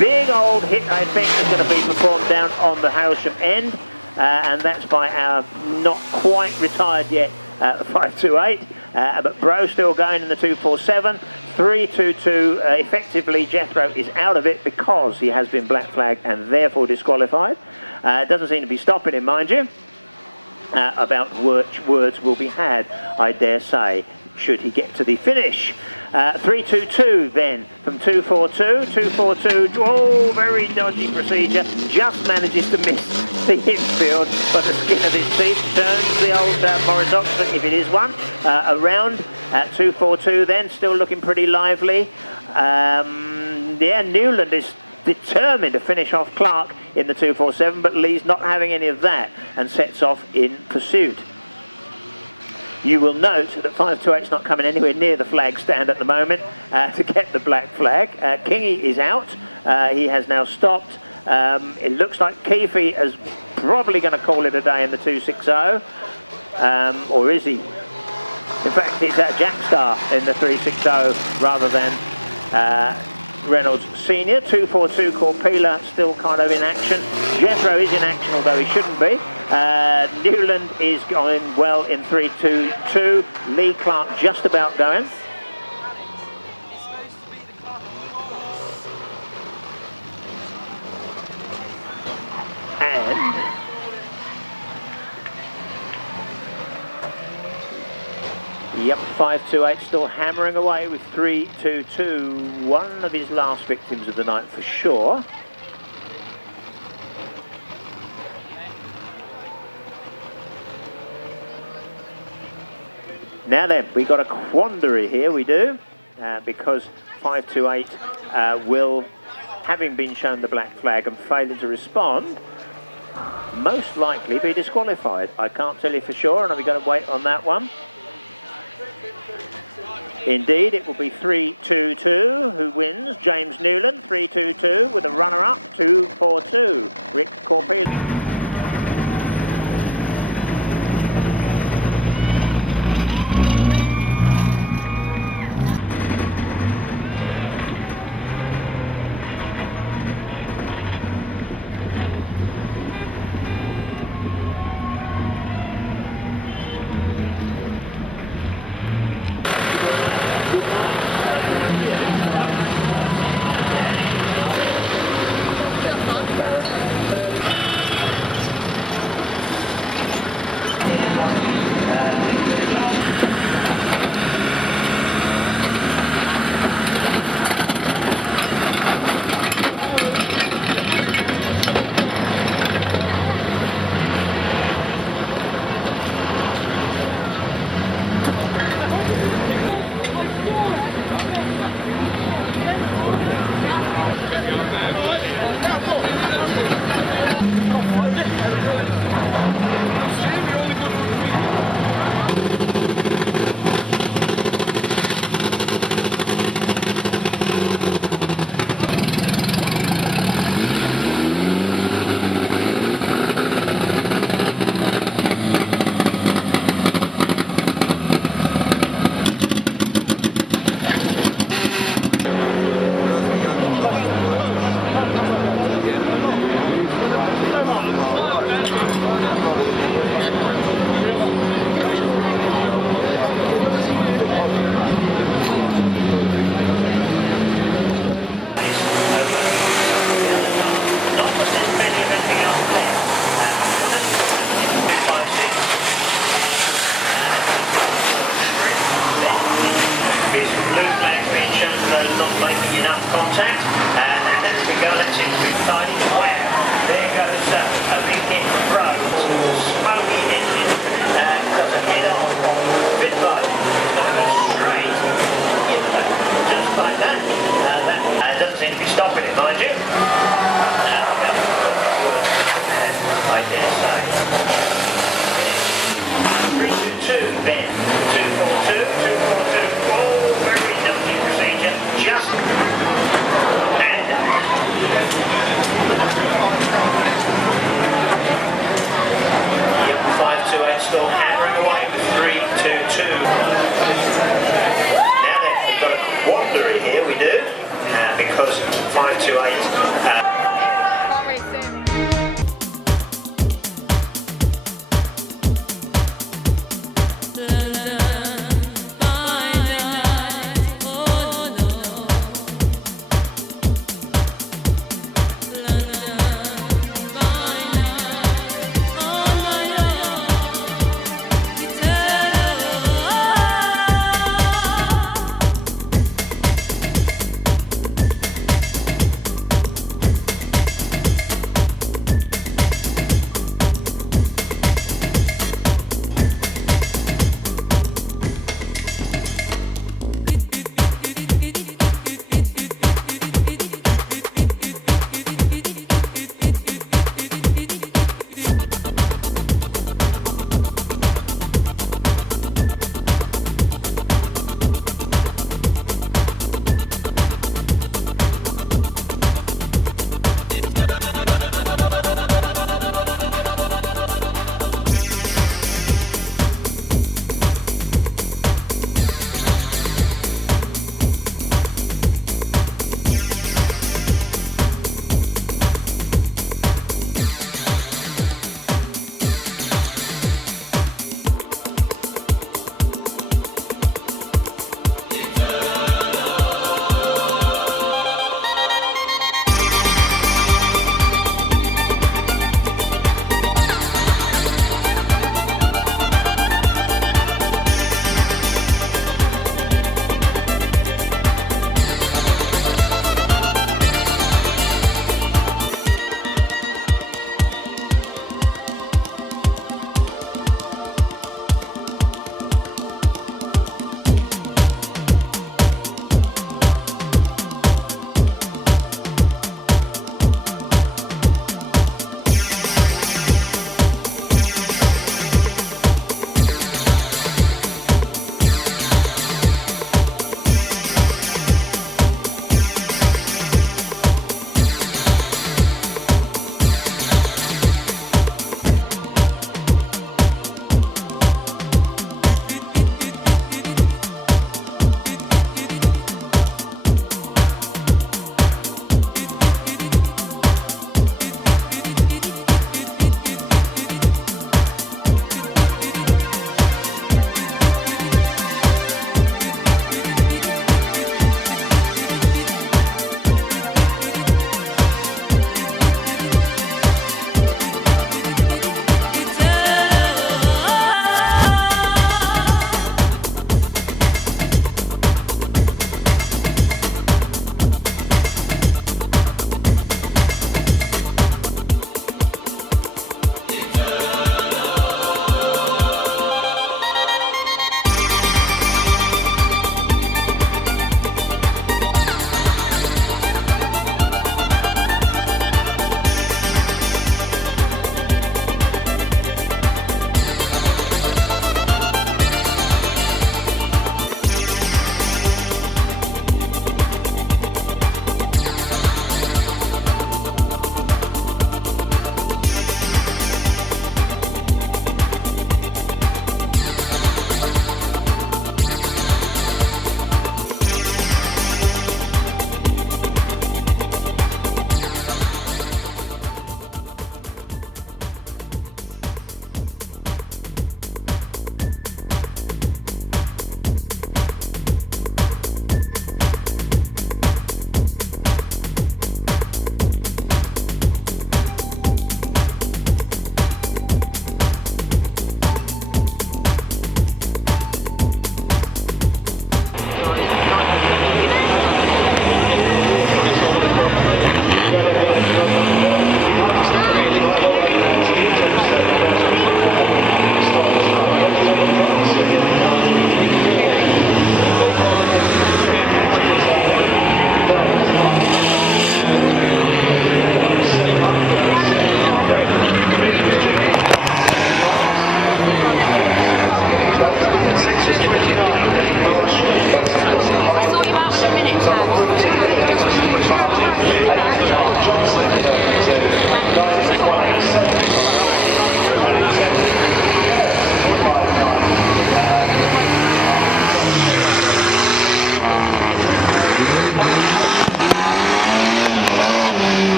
Big old hit, I think, is going to be performed down on the Hailsham end, and that's by our not quite retired yet 528. But Bro still going in the 247. 322, effectively Jethro is out of it because he has been black flagged and therefore disqualified. Doesn't seem to be stopping him, mind you. About which words will be had, I dare say, should he get to the finish. 322 then from 242. 242, oh, very dodgy procedure. Just manages to miss the infield by the skin of his teeth. Turns the old Morris Oxford, if it is one, around. 242 then, still looking pretty lively. Yeah, Newland is determined to finish off Clark in the 247, but Lee's not having any of that and sets off in pursuit. You will note that 528's not coming anywhere near the flag stand at the moment to get the black flag. Kingy is out. He has now stopped. It looks like Keefe is probably going to call it a day in the 260. Or is he? In fact, it's Jackstar in the 360 rather than Reynolds Senior. 242 Corpela still kind of in action. Jethro is in action, although he shouldn't be. Newland is going well in 322. Lee Clark just about going. And yep, 528 still hammering away with 322. One of his last victims of the night for sure. Now then, we got a quandary here, we do, because 528 will, having been shown the black flag and failing to respond, most likely be disqualified. I can't tell you for sure, and we're going to wait on that one. Indeed, it will be 322 who wins. James Newland, 322 with a runner-up, 242. Rick Corpela.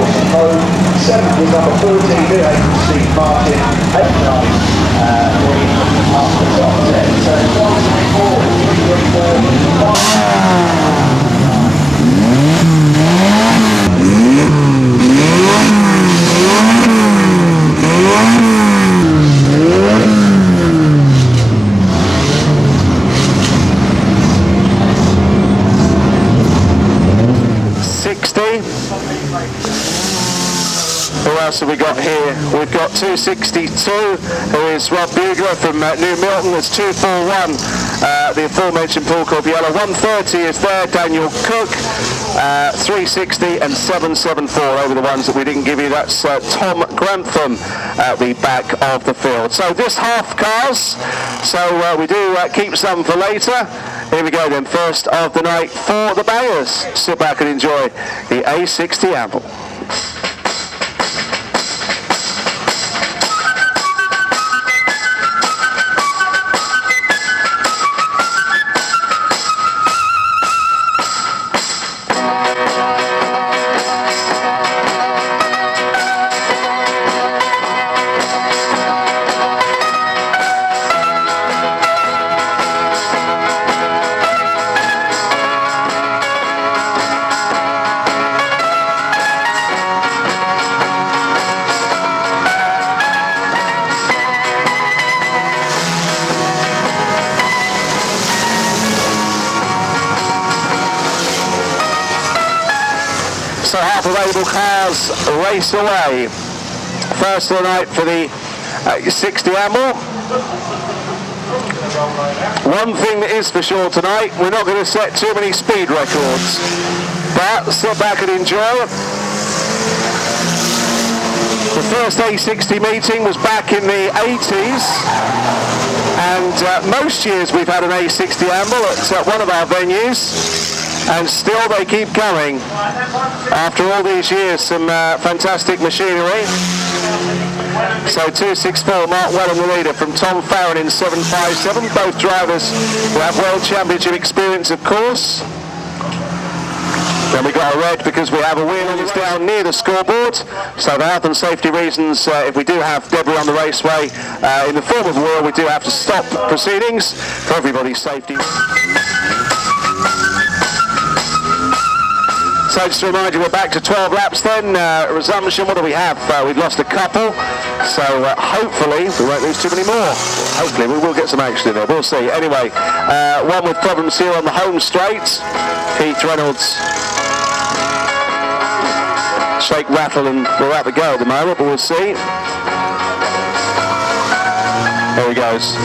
Wilson Road. 7th was number 14, New Haven Street, Martin. 8 and 9, William after the top 10. So 60. Who else have we got here? We've got 262, who is Rob Bugler from New Milton. There's 241, the aforementioned Paul Corbiello. 130 is there, Daniel Cook. 360 and 774 over the ones that we didn't give you. That's Tom Grantham at the back of the field. So this half cars, so we do keep some for later. Here we go then, first of the night for the bangers. Sit back and enjoy the A60 Amble. So half available cars race away. First of the night for the A60 Amble. One thing that is for sure tonight, we're not going to set too many speed records, but sit back and enjoy. The first A60 meeting was back in the 80s, and most years we've had an A60 Amble at one of our venues. And still they keep coming. After all these years, some fantastic machinery. So 264, Mark Wellham the leader from Tom Farron in 757. Both drivers who have World Championship experience, of course. Then we got a red because we have a wheel that's down near the scoreboard. So for health and safety reasons, if we do have debris on the raceway in the form of a wheel, we do have to stop proceedings for everybody's safety. So just to remind you, we're back to 12 laps then. Resumption, what do we have? We've lost a couple, so hopefully we won't lose too many more. Hopefully we will get some action in there, we'll see. Anyway, one with problems here on the home straight. Keith Reynolds. Shake, rattle, and we're out to go at the moment, but we'll see. There he goes.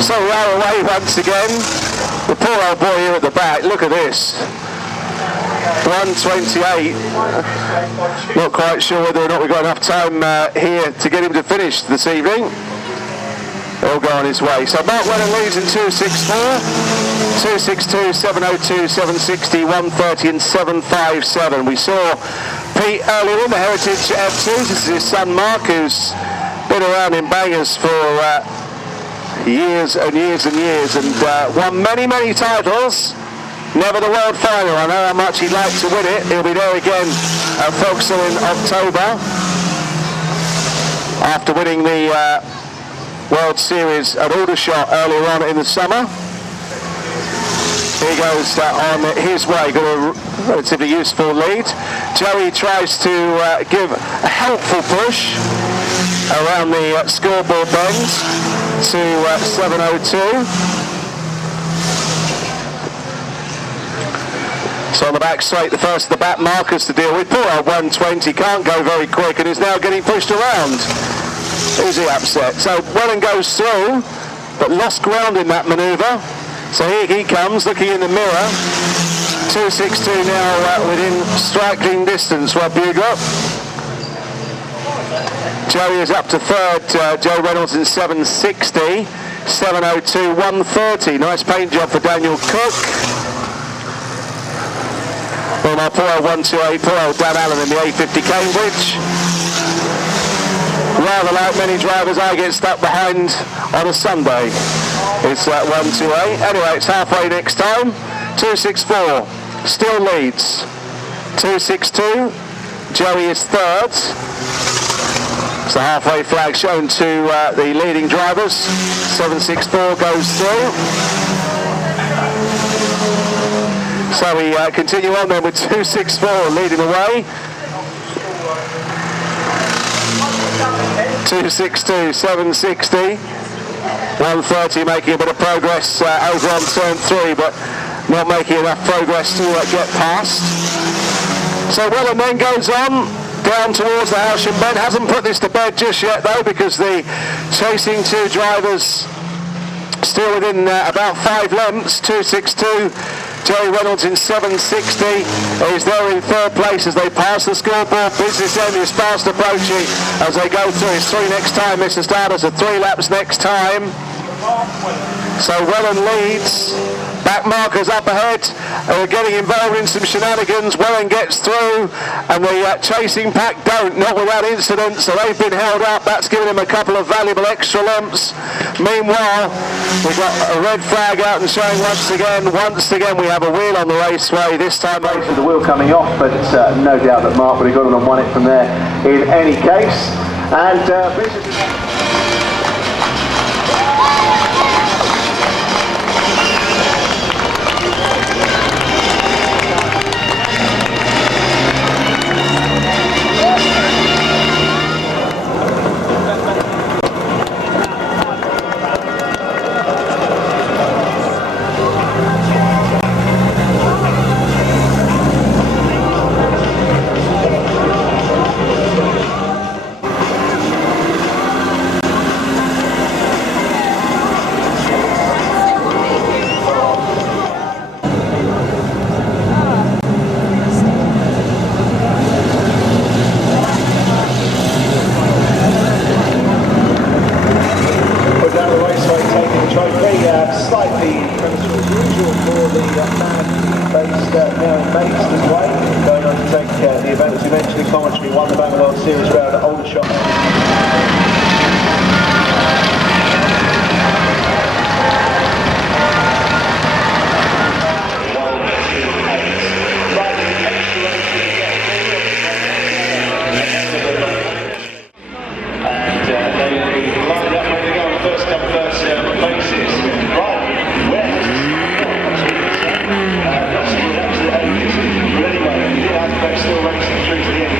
So we are away once again. The poor old boy here at the back, look at this. 1:28. Not quite sure whether or not we've got enough time here to get him to finish this evening. He'll go on his way. So Mark Wellham leads in 264, 262, 702, 760, 130 and 757. We saw Pete earlier in the Heritage F2s. This is his son Mark, who's been around in bangers for years and years and years, and won many titles. Never the world final. I know how much he'd like to win it. He'll be there again at Vauxhall in October after winning the World Series at Aldershot earlier on in the summer. He goes on his way, got a relatively useful lead. Joey tries to give a helpful push. around the scoreboard bend to 7:02. So on the back straight, the first of the back markers to deal with. Poor old 120 can't go very quick and is now getting pushed around. Easy upset. So Welland goes through, but lost ground in that manoeuvre. So here he comes, looking in the mirror. 262 now within striking distance, Rob Bugler. Joey is up to third. Joe Reynolds in 760. 7:02, 1:30. Nice paint job for Daniel Cook. Well, my poor old 128, poor old Dan Allen in the A50 Cambridge. Rather like many drivers I get stuck behind on a Sunday. It's 128. Anyway, it's halfway next time. 264 still leads. 262. Joey is third. So halfway flag shown to the leading drivers. 764 goes through. So we continue on then with 264 leading away. 262, 760, 130 making a bit of progress over on turn 3, but not making enough progress to get past. So Welland then goes on down towards the Howsham Bend. Hasn't put this to bed just yet though, because the chasing two drivers still within about 5 lengths. 262. Joey Reynolds in 760 is there in third place as they pass the scoreboard. Business End is fast approaching as they go through. It's 3 next time, Mr. Stardust, at 3 laps next time. So Welland leads. Back markers up ahead. Getting involved in some shenanigans. Welland gets through and the chasing pack don't, not without incident, so they've been held up. That's given them a couple of valuable extra lengths. Meanwhile, we've got a red flag out and showing once again we have a wheel on the raceway, this time With the wheel coming off, but no doubt that Mark would have gone on and won it from there in any case. And slightly premature as usual for the man based now in Maidstone Way, going on to take the event, as we mentioned in commentary, won the Banger World Series round at Aldershot.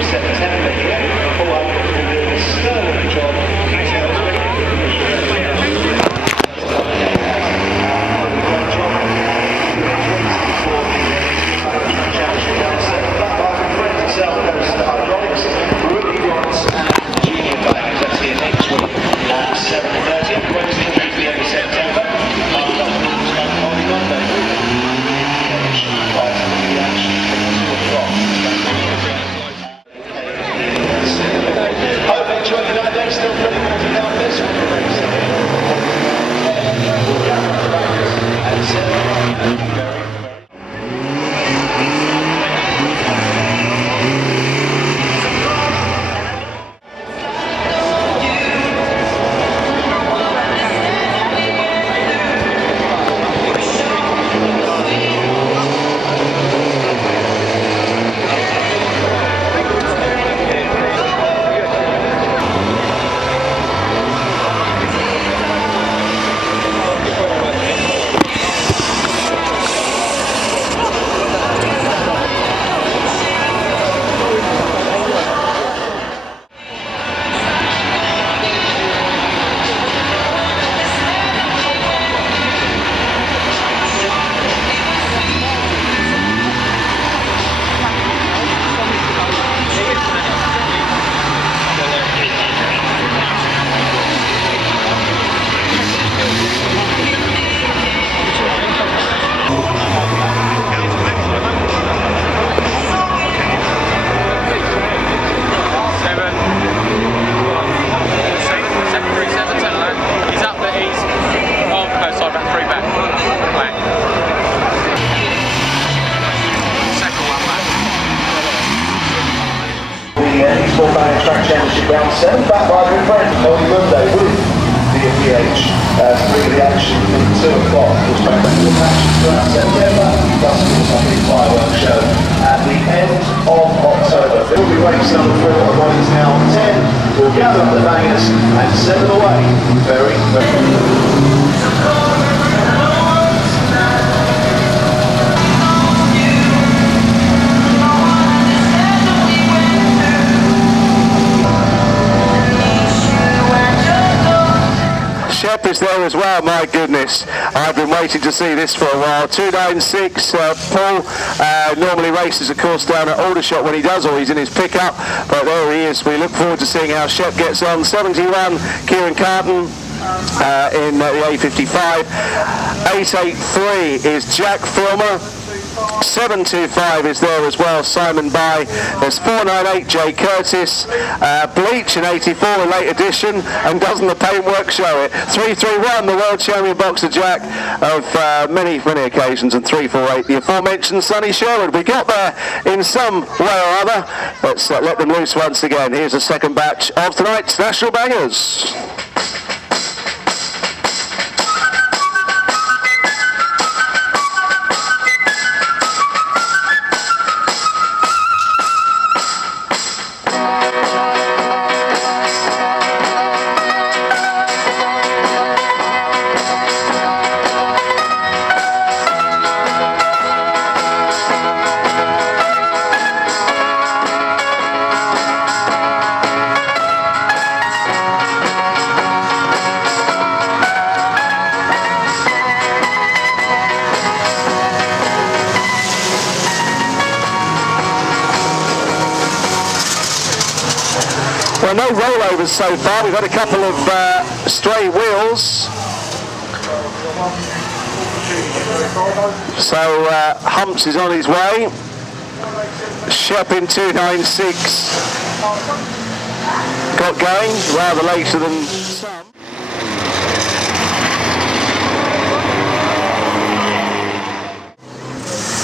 September here, all over to do a sterling job Stand back by your friend on Monday with the PH. The action from 2 o'clock. We'll try back to the match throughout September. Plus a big fireworks show at the end of October. We'll be race number 4 and race now 10. We'll gather up the bangers and send them away very, very. Shep is there as well, my goodness. I've been waiting to see this for a while. 296, Paul normally races, of course, down at Aldershot when he does, or he's in his pickup, but there he is. We look forward to seeing how Shep gets on. 71, Kieran Carton in the A55. 883 is Jack Filmer. 725 is there as well, Simon By. There's 498, Jay Curtis. Bleach in 84, a late edition, and doesn't the paintwork show it? 331, the world champion boxer Jack of many occasions, and 348, the aforementioned Sonny Sherwood. We got there in some way or other. Let's let them loose once again. Here's a second batch of tonight's National Bangers. Well, no rollovers so far. We've had a couple of stray wheels. So Humps is on his way. Shep in 296 got going rather later than some.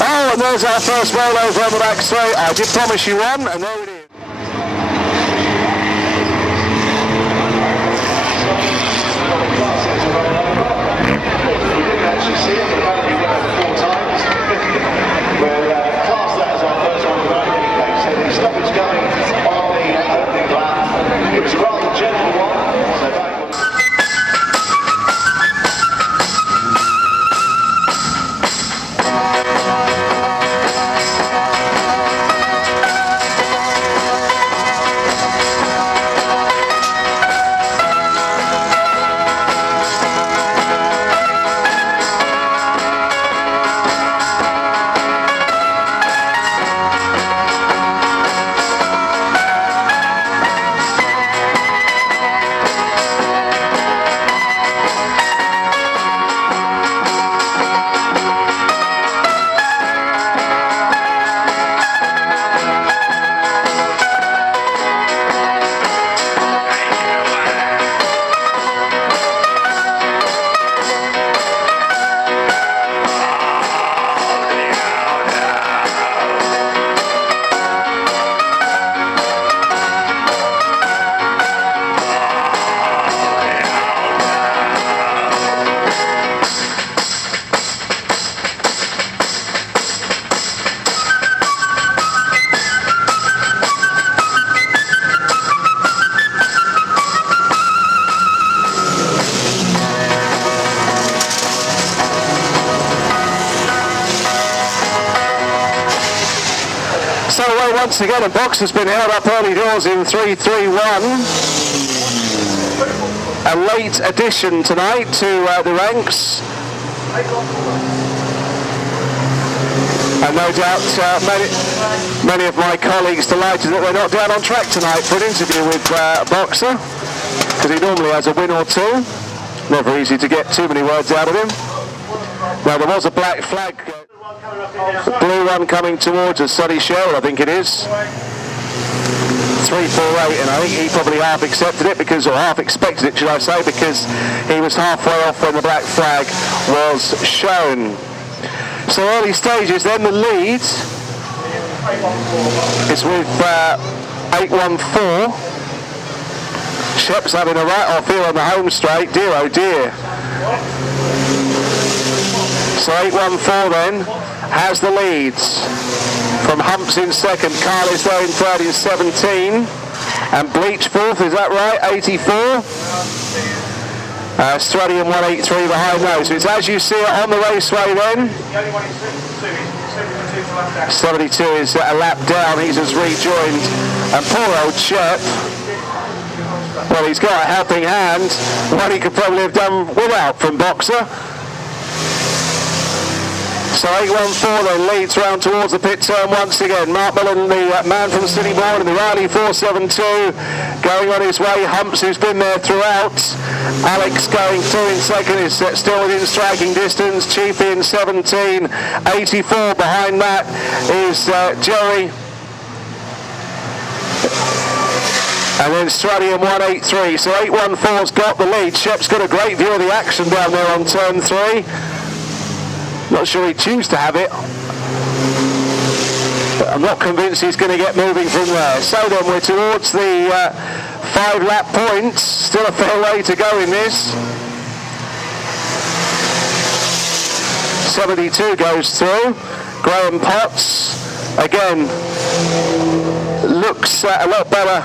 Oh, and there's our first rollover on the back straight. I did promise you one, and there it is. Once again, a box has been held up early doors in 331. A late addition tonight to the ranks. And no doubt many of my colleagues delighted that they're not down on track tonight for an interview with Boxer, because he normally has a win or two. Never easy to get too many words out of him. Now there was a black flag. Blue one coming towards us, Sonny Sherwood, I think it is. 348, and I think he probably half accepted it because, or half expected it, should I say, because he was halfway off when the black flag was shown. So early stages, then the lead is with 814. Shep's having a right off here on the home straight. Dear, oh dear. So 814 then has the leads. From Humps in second, Carl is there in third in 17. And Bleach fourth, is that right? 84. Stradium 183 behind those. So it's as you see it on the raceway then. 72 is a lap down, he's just rejoined. And poor old Shep, well, he's got a helping hand, one he could probably have done without from Boxer. So 814 then leads round towards the pit turn once again. Mark Millen, the man from City Bourne, in the Riley 472, going on his way. Humps, who's been there throughout. Alex going through in second, is still within striking distance. Chief in 17. 84 behind that is Jerry. And then Stradium 183. So 814's got the lead. Shep's got a great view of the action down there on turn 3. Not sure he'd choose to have it, but I'm not convinced he's going to get moving from there. So then we're towards the 5 lap points. Still a fair way to go in this. 72 goes through. Graham Potts again looks a lot better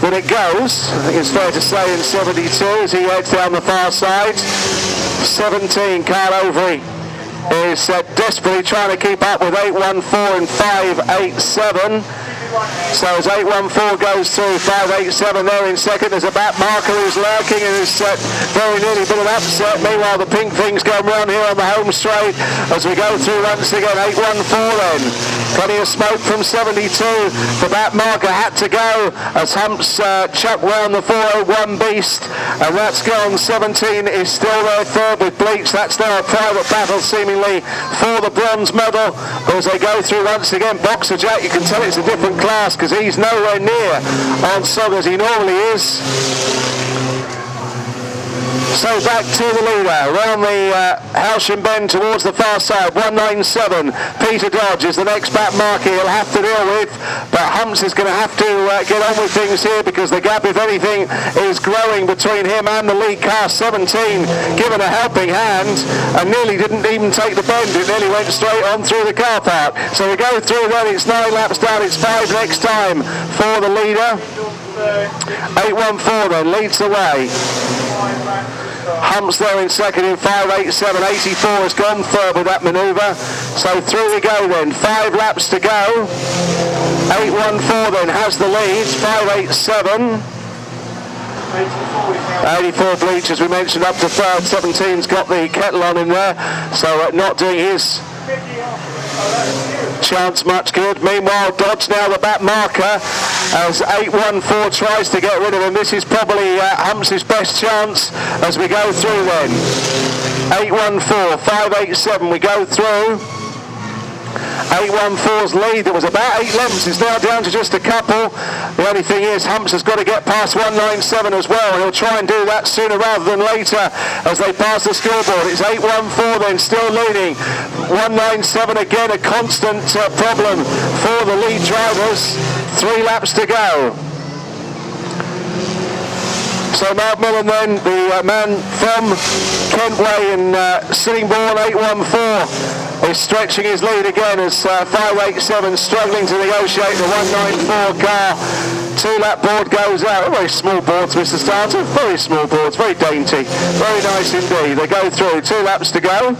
than it goes, I think it's fair to say, in 72 as he heads down the far side. 17 Carl Overy is desperately trying to keep up with 814 and 587. So as 814 goes through, 587 there in second. There's a back marker who's lurking and is very nearly been an upset. Meanwhile, the pink thing's going round here on the home straight as we go through once again. 814 then. Plenty of smoke from 72. The back marker had to go as Humps chucked round the 401 beast, and that's gone. 17 is still there third with Bleach. That's now a private battle seemingly for the bronze medal. But as they go through once again, Boxer Jack, you can tell it's a different class because he's nowhere near on sub as he normally is. So back to the leader, around the Halsham bend towards the far side, 197. Peter Dodge is the next back marker he'll have to deal with, but Humps is going to have to get on with things here because the gap, if anything, is growing between him and the lead car. 17 given a helping hand and nearly didn't even take the bend, it nearly went straight on through the car park. So we go through then, it's 9 laps down, it's 5 next time for the leader. 814 then leads the way. Humps there in second in 587. 84 has gone third with that manoeuvre. So through we go then. 5 laps to go. 814 then has the lead. 587. 84 Bleach, as we mentioned, up to third. 17's got the kettle on him there. So not doing his chance much good. Meanwhile, Dodge now the back marker as 814 tries to get rid of him. This is probably Humps' best chance as we go through then. 814, 587 we go through. 814's lead that was about 8 lengths is now down to just a couple. The only thing is Humps has got to get past 197 as well. He'll try and do that sooner rather than later as they pass the scoreboard. It's 814 then still leading. 197 again, a constant problem for the lead drivers. 3 laps to go. So Mark Millen then, the man from Kentway and Sittingbourne, 814, is stretching his lead again as 587 struggling to negotiate the 194 car. 2 lap board goes out. Very small boards, Mr. Starter. Very small boards, very dainty. Very nice indeed. They go through. 2 laps to go.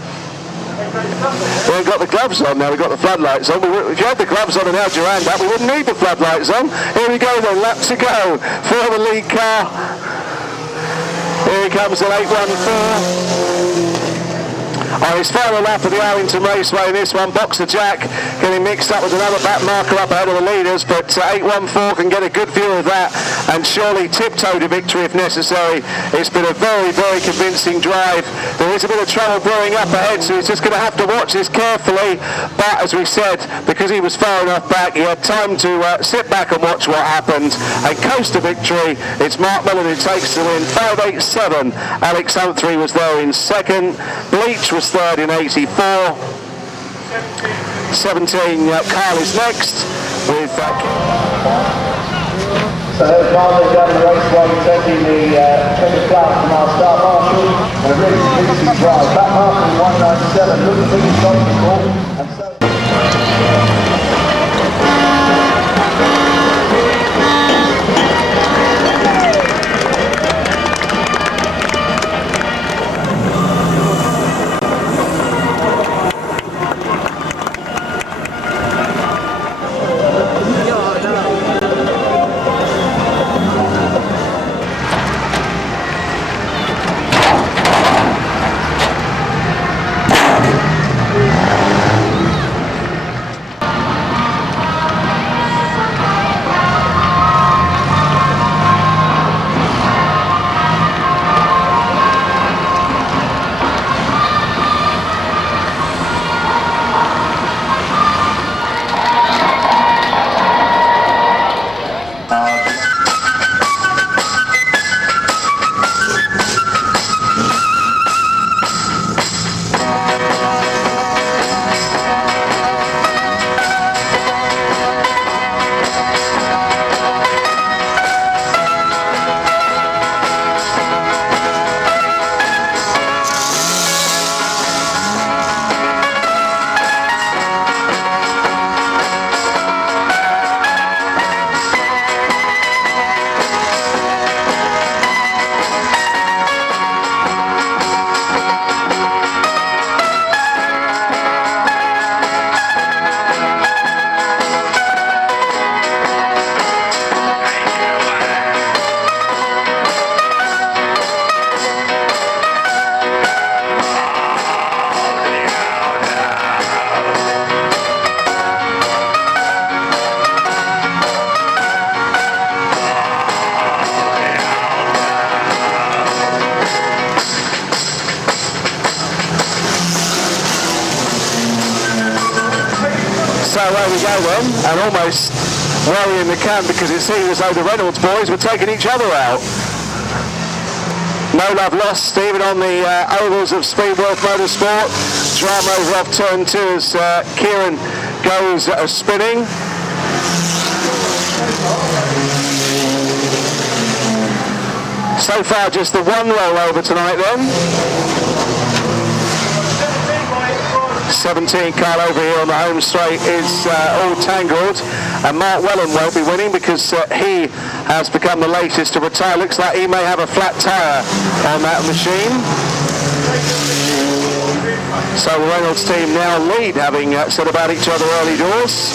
We've got the gloves on now, we've got the floodlights on. If you had the gloves on and held your hand up, we wouldn't need the floodlights on. Here we go then, lap to go for the lead car. Here he comes at 814. On his final lap of the Arlington Raceway in this one, Boxer Jack getting mixed up with another back marker up ahead of the leaders, but 814 can get a good view of that and surely tiptoe to victory if necessary. It's been a very, very convincing drive. There is a bit of trouble brewing up ahead, so he's just going to have to watch this carefully, but as we said, because he was far enough back, he had time to sit back and watch what happened and coast to victory. It's Mark Millen who takes the win. 587. Alex Humphrey was there in second. Bleach was third in 84. 17 Carl is next with So there's Marlon down the raceway taking the checker flag from our start marshal. And a really convincing drive. Back marker 197, looking for his call. And so... So away we go then, and almost worrying the camp because it seemed as though the Reynolds boys were taking each other out. No love lost even on the ovals of Speedworth Motorsport. Drama over off turn 2 as Kieran goes spinning. So far just the one rollover tonight then. 17 car over here on the home straight is all tangled, and Mark Wellen won't be winning because he has become the latest to retire. Looks like he may have a flat tyre on that machine. So the Reynolds team now lead, having said about each other early doors.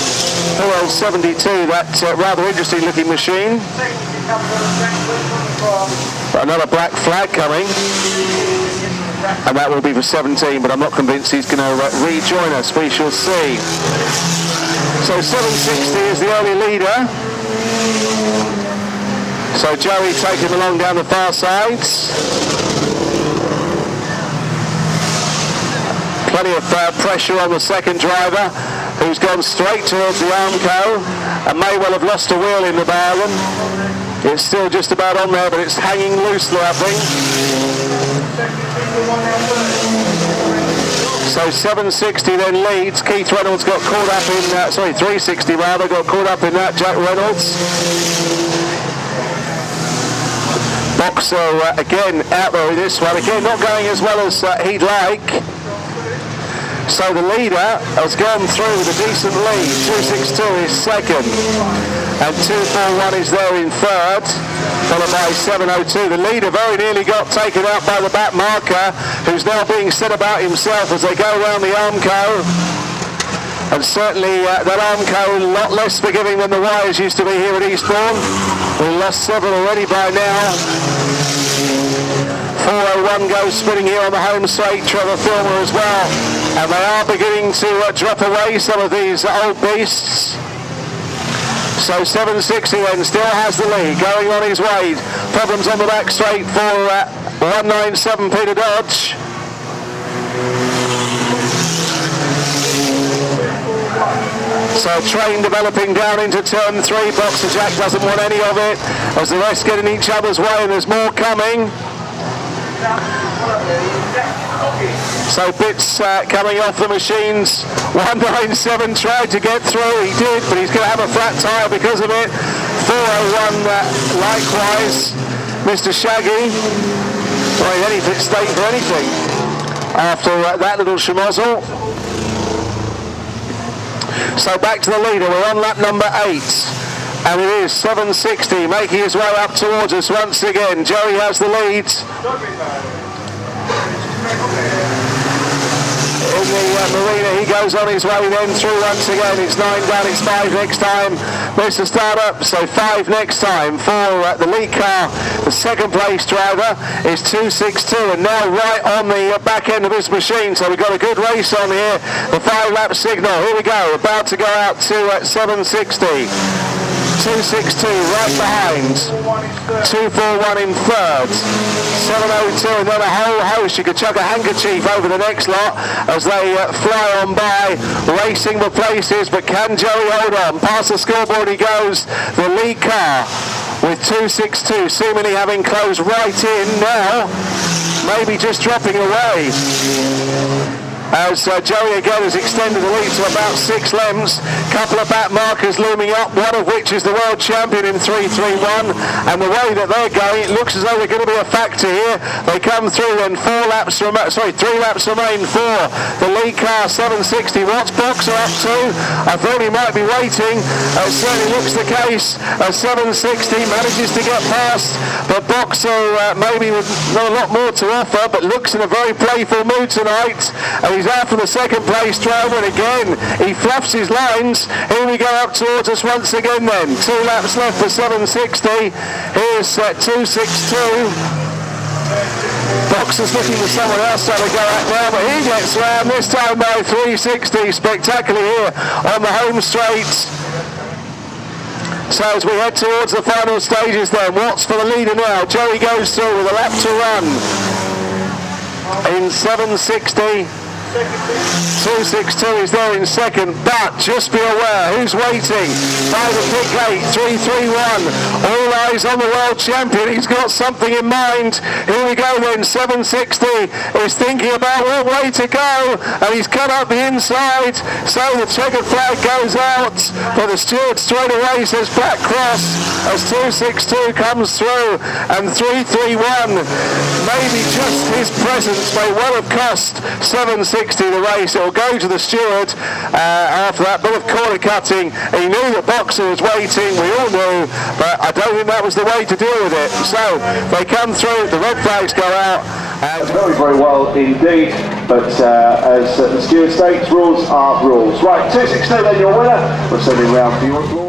Oil 72, that rather interesting looking machine. Another black flag coming. And that will be for 17, but I'm not convinced he's going to rejoin us. We shall see. So 760 is the early leader. So Joey taking him along down the far sides. Plenty of pressure on the second driver, who's gone straight towards the Armco and may well have lost a wheel in the barren. It's still just about on there, but it's hanging loosely, I think. So 760 then leads. Keith Reynolds got caught up in, 360 rather, got caught up in that, Jack Reynolds. Boxer again out there in this one. Again, not going as well as he'd like. So the leader has gone through with a decent lead. 262 is second. And 241 is there in third, followed by 702. The leader very nearly got taken out by the back marker, who's now being said about himself as they go around the Armco. And certainly that Armco a lot less forgiving than the wires used to be here at Eastbourne. We've lost several already by now. 401 goes spinning here on the home straight, Trevor Filmer as well. And they are beginning to drop away, some of these old beasts. So 760 then still has the lead, going on his way. Problems on the back straight for 197 Peter Dodge. So train developing down into turn 3. Boxer Jack doesn't want any of it, as the rest get in each other's way, and there's more coming. So bits coming off the machines. 197 tried to get through, he did, but he's going to have a flat tyre because of it. 4:01 likewise. Mr. Shaggy, well, anything, staying for anything after that little schmozzle. So back to the leader, we're on lap number 8. And it is 760 making his way up towards us once again. Joey has the lead. In the marina, he goes on his way then through once again. It's 9 down, it's 5 next time. Missed the start up, so 5 next time for the lead car. The second place driver is 262, and now right on the back end of his machine. So we've got a good race on here. The 5-lap signal. Here we go, about to go out to 760. 262 right behind, 241 in third, 702, and then a whole host. You could chuck a handkerchief over the next lot as they fly on by, racing the places. But can Joey hold on? Past the scoreboard he goes, the lead car with 262 seemingly having closed right in now, maybe just dropping away. As Joey again has extended the lead to about 6 lengths. Couple of back markers looming up, one of which is the world champion in 3:31. And the way that they're going, it looks as though they're going to be a factor here. They come through and 3 laps remain for the lead car, 760. What's Boxer up to? I thought he might be waiting. Certainly looks the case. 760 manages to get past, but Boxer maybe with not a lot more to offer, but looks in a very playful mood tonight. He's after the second place driver, and again he fluffs his lines. Here we go up towards us once again then. 2 laps left for 760. Here's 262. Boxer's looking for someone else to go at now, but he gets round this time by 360. Spectacular here on the home straight. So as we head towards the final stages then, Watts for the leader now. Joey goes through with a lap to run in 760. 262 is there in second, but just be aware who's waiting by the pit gate. 331, all eyes on the world champion. He's got something in mind. Here we go then. 760 is thinking about what way to go, and he's cut up the inside, so the checkered flag goes out, but the steward straight away says black cross as 262 comes through, and 331, maybe just his presence may well have cost 760 the race. It will go to the steward after that bit of corner cutting. He knew that Boxer was waiting, we all knew, but I don't think that was the way to deal with it. So they come through, the red flags go out. Very, very well indeed, but as the steward states, rules are rules. Right, 262 then your winner. We're sending round for your applause.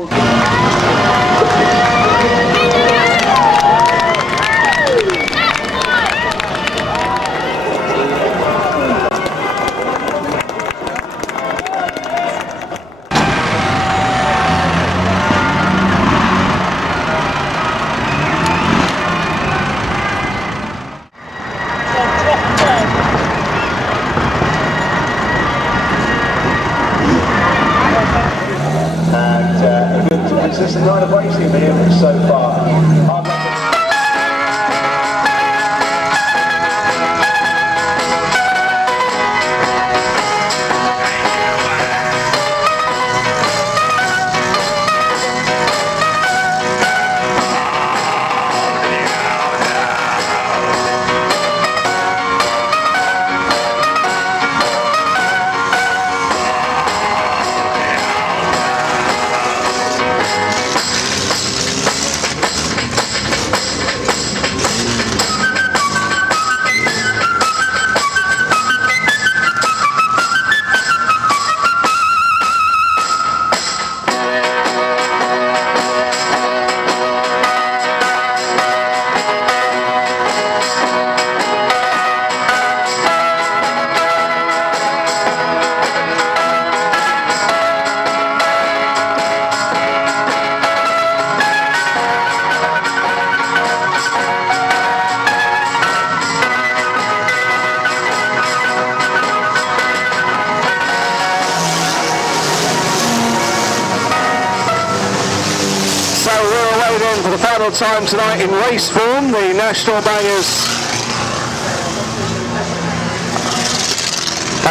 A good consistent line of racing here so far. For the final time tonight in race form, the National Bangers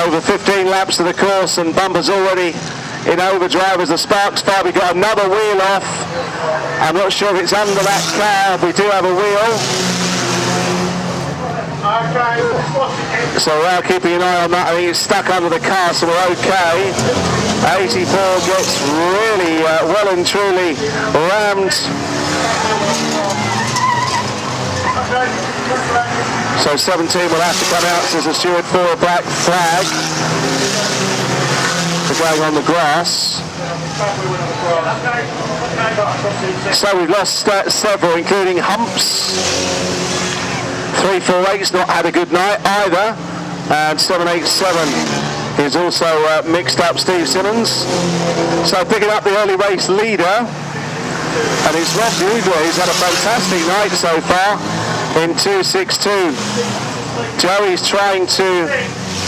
over 15 laps of the course, and Bumper's already in overdrive as the sparks fire. We got another wheel off. I'm not sure if it's under that car. We do have a wheel. So we're keeping an eye on that. I think it's stuck under the car, so we're okay. 84 gets really well and truly rammed. So 17 will have to come out, says the steward, for a black flag for going on the grass. So we've lost several, including Humps. 348's not had a good night either, and 787 is also mixed up Steve Simmons. So picking up the early race leader, and it's Rob Bugler, who's had a fantastic night so far in 262. Joey's trying to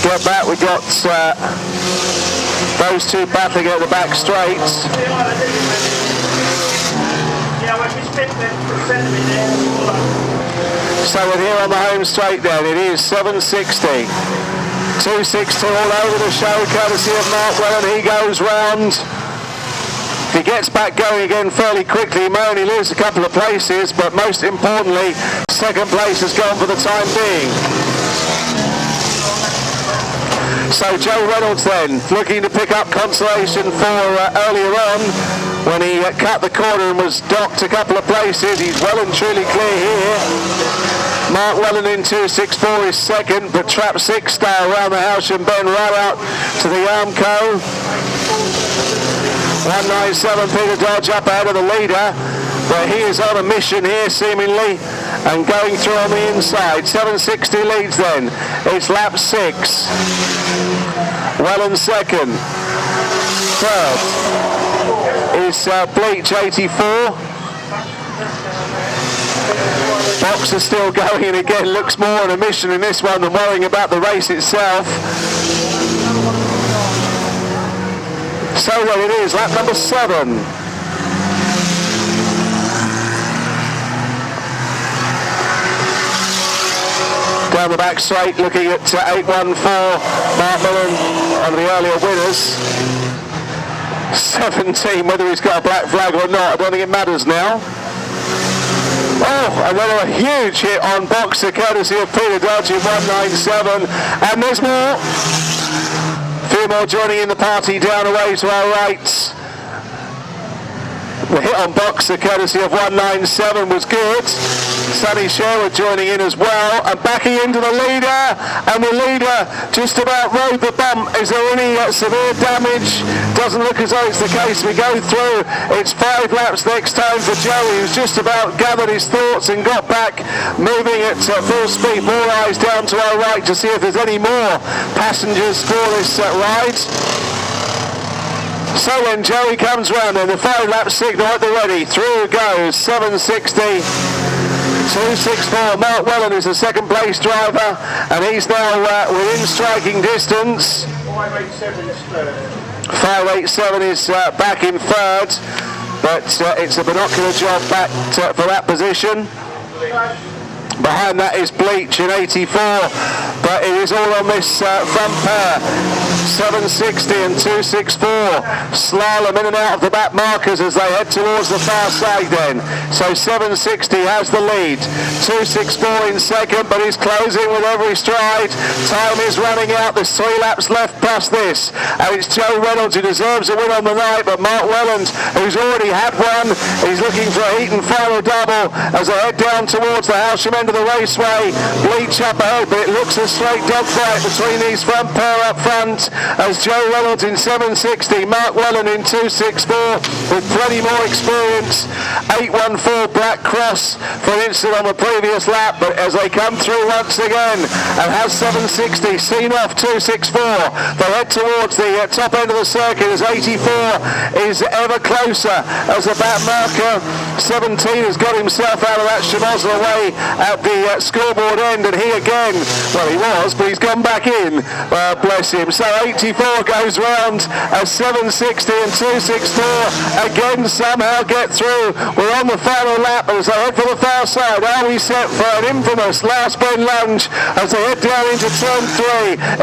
get back. We got those two battling at the back straights. So we're here on the home straight then. It is 760. 262 all over the show, courtesy of Mark Wellen. He goes round. If he gets back going again fairly quickly, he may only lose a couple of places, but most importantly, second place has gone for the time being. So Joe Reynolds then, looking to pick up consolation for earlier on, when he cut the corner and was docked a couple of places. He's well and truly clear here. Mark Wellen in 264 is second, but Trap 6 style around the house and Ben right out to the Armco. 197 Peter Dodge up ahead of the leader, but he is on a mission here seemingly and going through on the inside. 760 leads then. It's lap 6. Wellen second. Third is Bleach 84. Box is still going, and again looks more on a mission in this one than worrying about the race itself. So well it is, lap number 7. Down the back straight, looking at 814, Mark Mullen, one of the earlier winners. 17, whether he's got a black flag or not, I don't think it matters now. Oh, and then a huge hit on Boxer, courtesy of Peter Dodge in 197, and there's more. A few more joining in the party down away to our right. The hit on Boxer, courtesy of 197, was good. Sonny Sherwood joining in as well, and backing into the leader, and the leader just about rode the bump. Is there any severe damage? Doesn't look as though it's the case. We go through. It's 5 laps next time for Joey, who's just about gathered his thoughts and got back moving at full speed. More eyes down to our right to see if there's any more passengers for this ride. So when Joey comes round and the 5-lap signal at the ready, through goes 760. 264, Mark Wellen is the second place driver, and he's now within striking distance. 587 is third. 587 is back in third, but it's a binocular job back for that position. Behind that is Bleach in 84, but it is all on this front pair. 760 and 264 slalom in and out of the back markers as they head towards the far side then. So 760 has the lead. 264 in second, but he's closing with every stride. Time is running out. There's 3 laps left past this, and it's Joe Reynolds who deserves a win on the night, but Mark Welland, who's already had one, he's looking for a heat and final double as they head down towards the Howsham end of the raceway. Bleach up ahead, but it looks a straight dogfight between these front pair up front as Joe Reynolds in 760, Mark Wellen in 264 with plenty more experience. 814 Black Cross for an instant on the previous lap, but as they come through once again and has 760 seen off 264, they head towards the top end of the circuit as 84 is ever closer as the back marker. 17 has got himself out of that Shimoza away at the scoreboard starboard end, and he again, well, he was, but he's gone back in, bless him. So 84 goes round, a 760 and 264 again somehow get through. We're on the final lap as they head for the far side. Are we set for an infamous last bend lunge as they head down into turn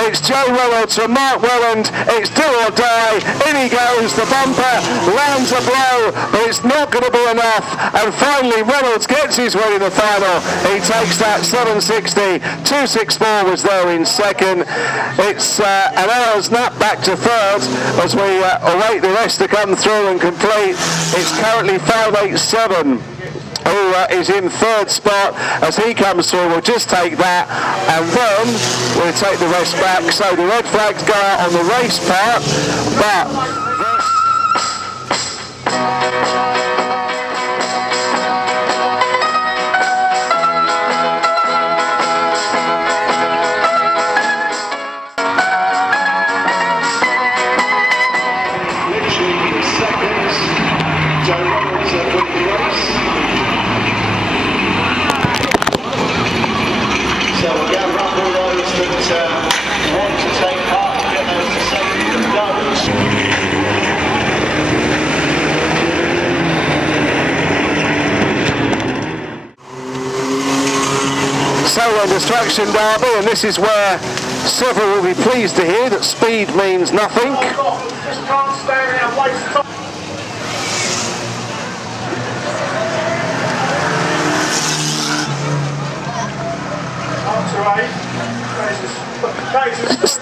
3? It's Joe Reynolds from Mark Welland. It's do or die. In he goes. The bumper lands a blow, but it's not going to be enough. And finally, Reynolds gets his way in the final. He takes that 760. 264 was there in second. It's an hour's nap back to third as we await the rest to come through and complete. It's currently 587. Who is in third spot as he comes through. We'll just take that and then we'll take the rest back. So the red flags go out on the race part, but literally seconds. Joe Reynolds winning the race. So we'll get a run for those that want to take part and get those to safety and those. so Distraction Derby, and this is where several will be pleased to hear that speed means nothing. Just can't stay there and waste time.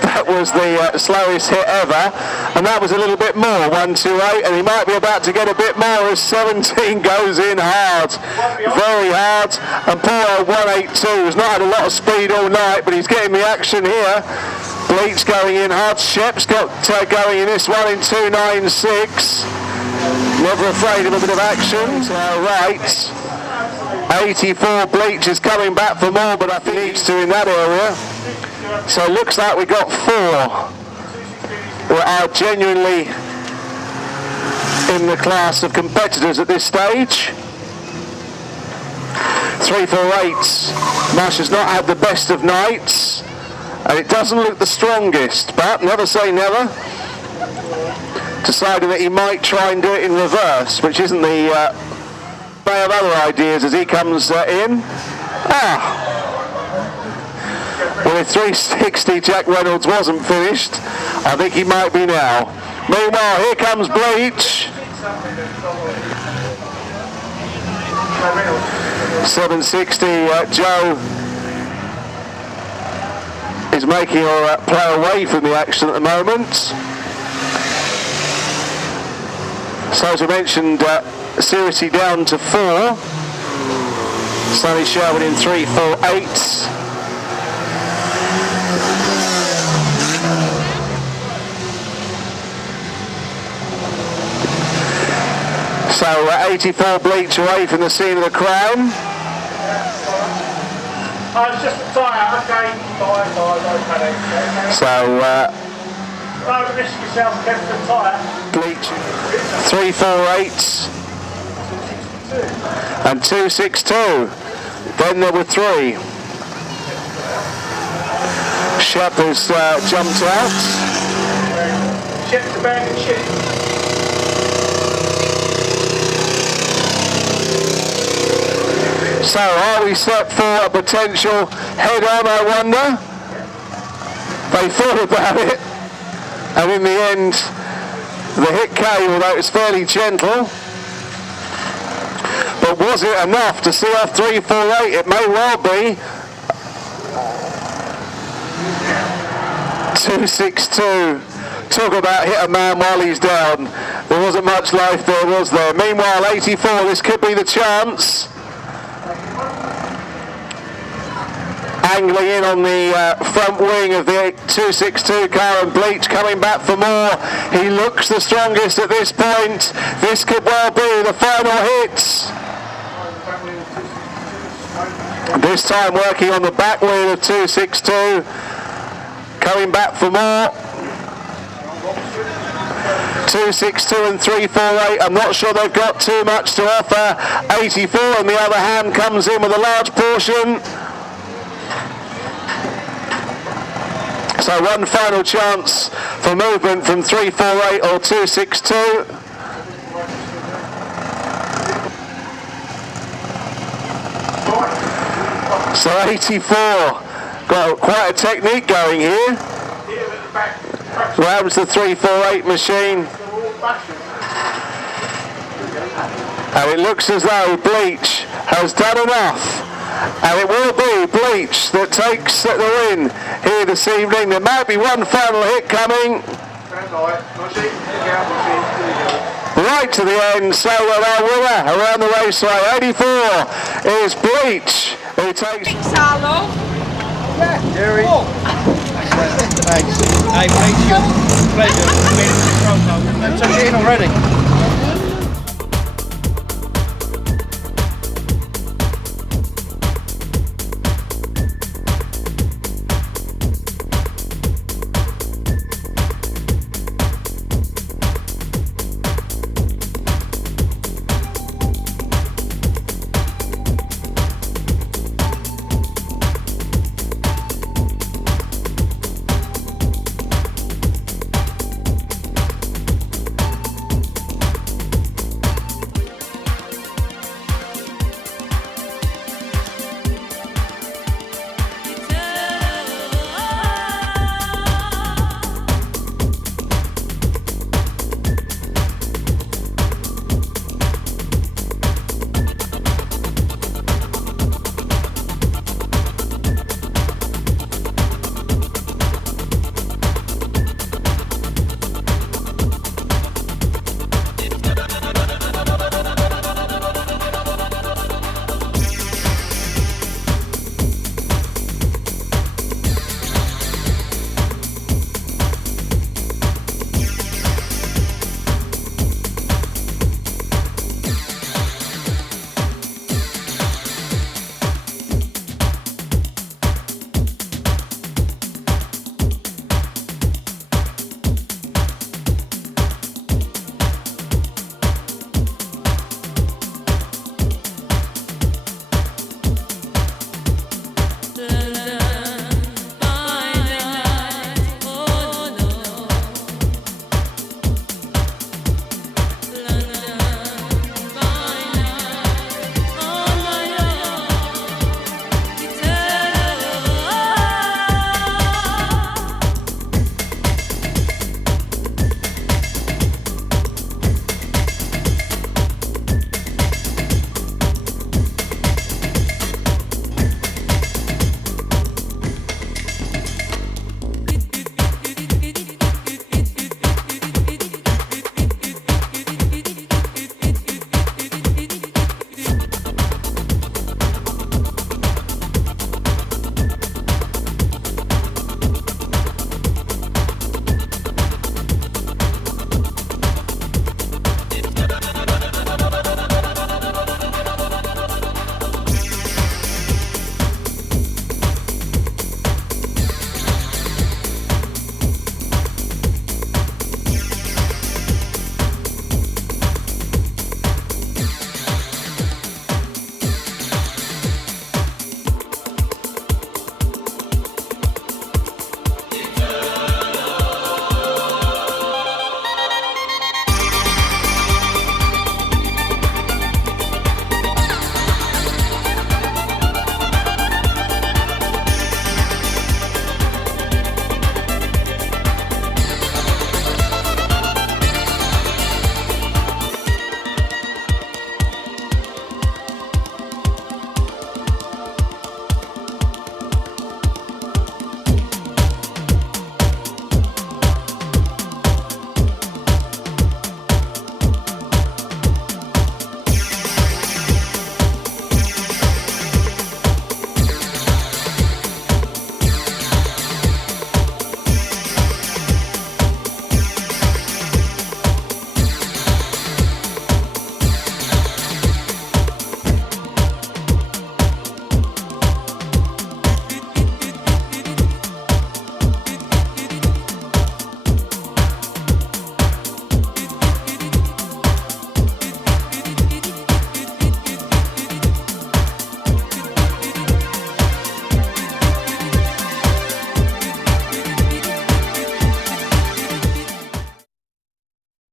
That was the slowest hit ever, and that was a little bit more, 128, and he might be about to get a bit more as 17 goes in hard, very hard, and poor 182 has not had a lot of speed all night, but he's getting the action here. Bleach going in hard, Shep's got going in this one in 296, never afraid of a bit of action. Right, 84 Bleach is coming back for more, but I think he needs to in that area. So it looks like we got 4 who are genuinely in the class of competitors at this stage. 348 Nash has not had the best of nights, and it doesn't look the strongest, but never say never. Deciding that he might try and do it in reverse, which isn't the may have other ideas as he comes in. With 360 Jack Reynolds wasn't finished. I think he might be now. Meanwhile, here comes Bleach. 760 Joe is making her play away from the action at the moment. So as I mentioned, Sirity down to 4. Sonny Sherwood in 348. So 84 Bleach away from the scene of the crime. Oh, it's just a tyre, okay. So don't risk yourself against the tyre. Bleach 348 and 262. Then there were 3. Shep has jumped out. Shep's a bag of shit. So are we set for a potential head-on, I wonder? They thought about it, and in the end the hit came, although it was fairly gentle. But was it enough to see off 348? It may well be. 262. Talk about hit a man while he's down. There wasn't much life there, was there? Meanwhile, 84, this could be the chance. Angling in on the front wing of the 262 car, and Bleach coming back for more. He looks the strongest at this point. This could well be the final hit. This time working on the back wheel of 262. Coming back for more. 262 and 348. I'm not sure they've got too much to offer. 84 on the other hand comes in with a large portion. So one final chance for movement from 348 or 262. So 84, got quite a technique going here. What happens to the 348 machine? And it looks as though Bleach has done enough. And it will be Bleach that takes the win here this evening. There might be one final hit coming. Right to the end, so our winner around the raceway, 84, is Bleach, who takes... Arlo. Jerry. Thanks. Hey, pleasure. Pleasure. Took it in already.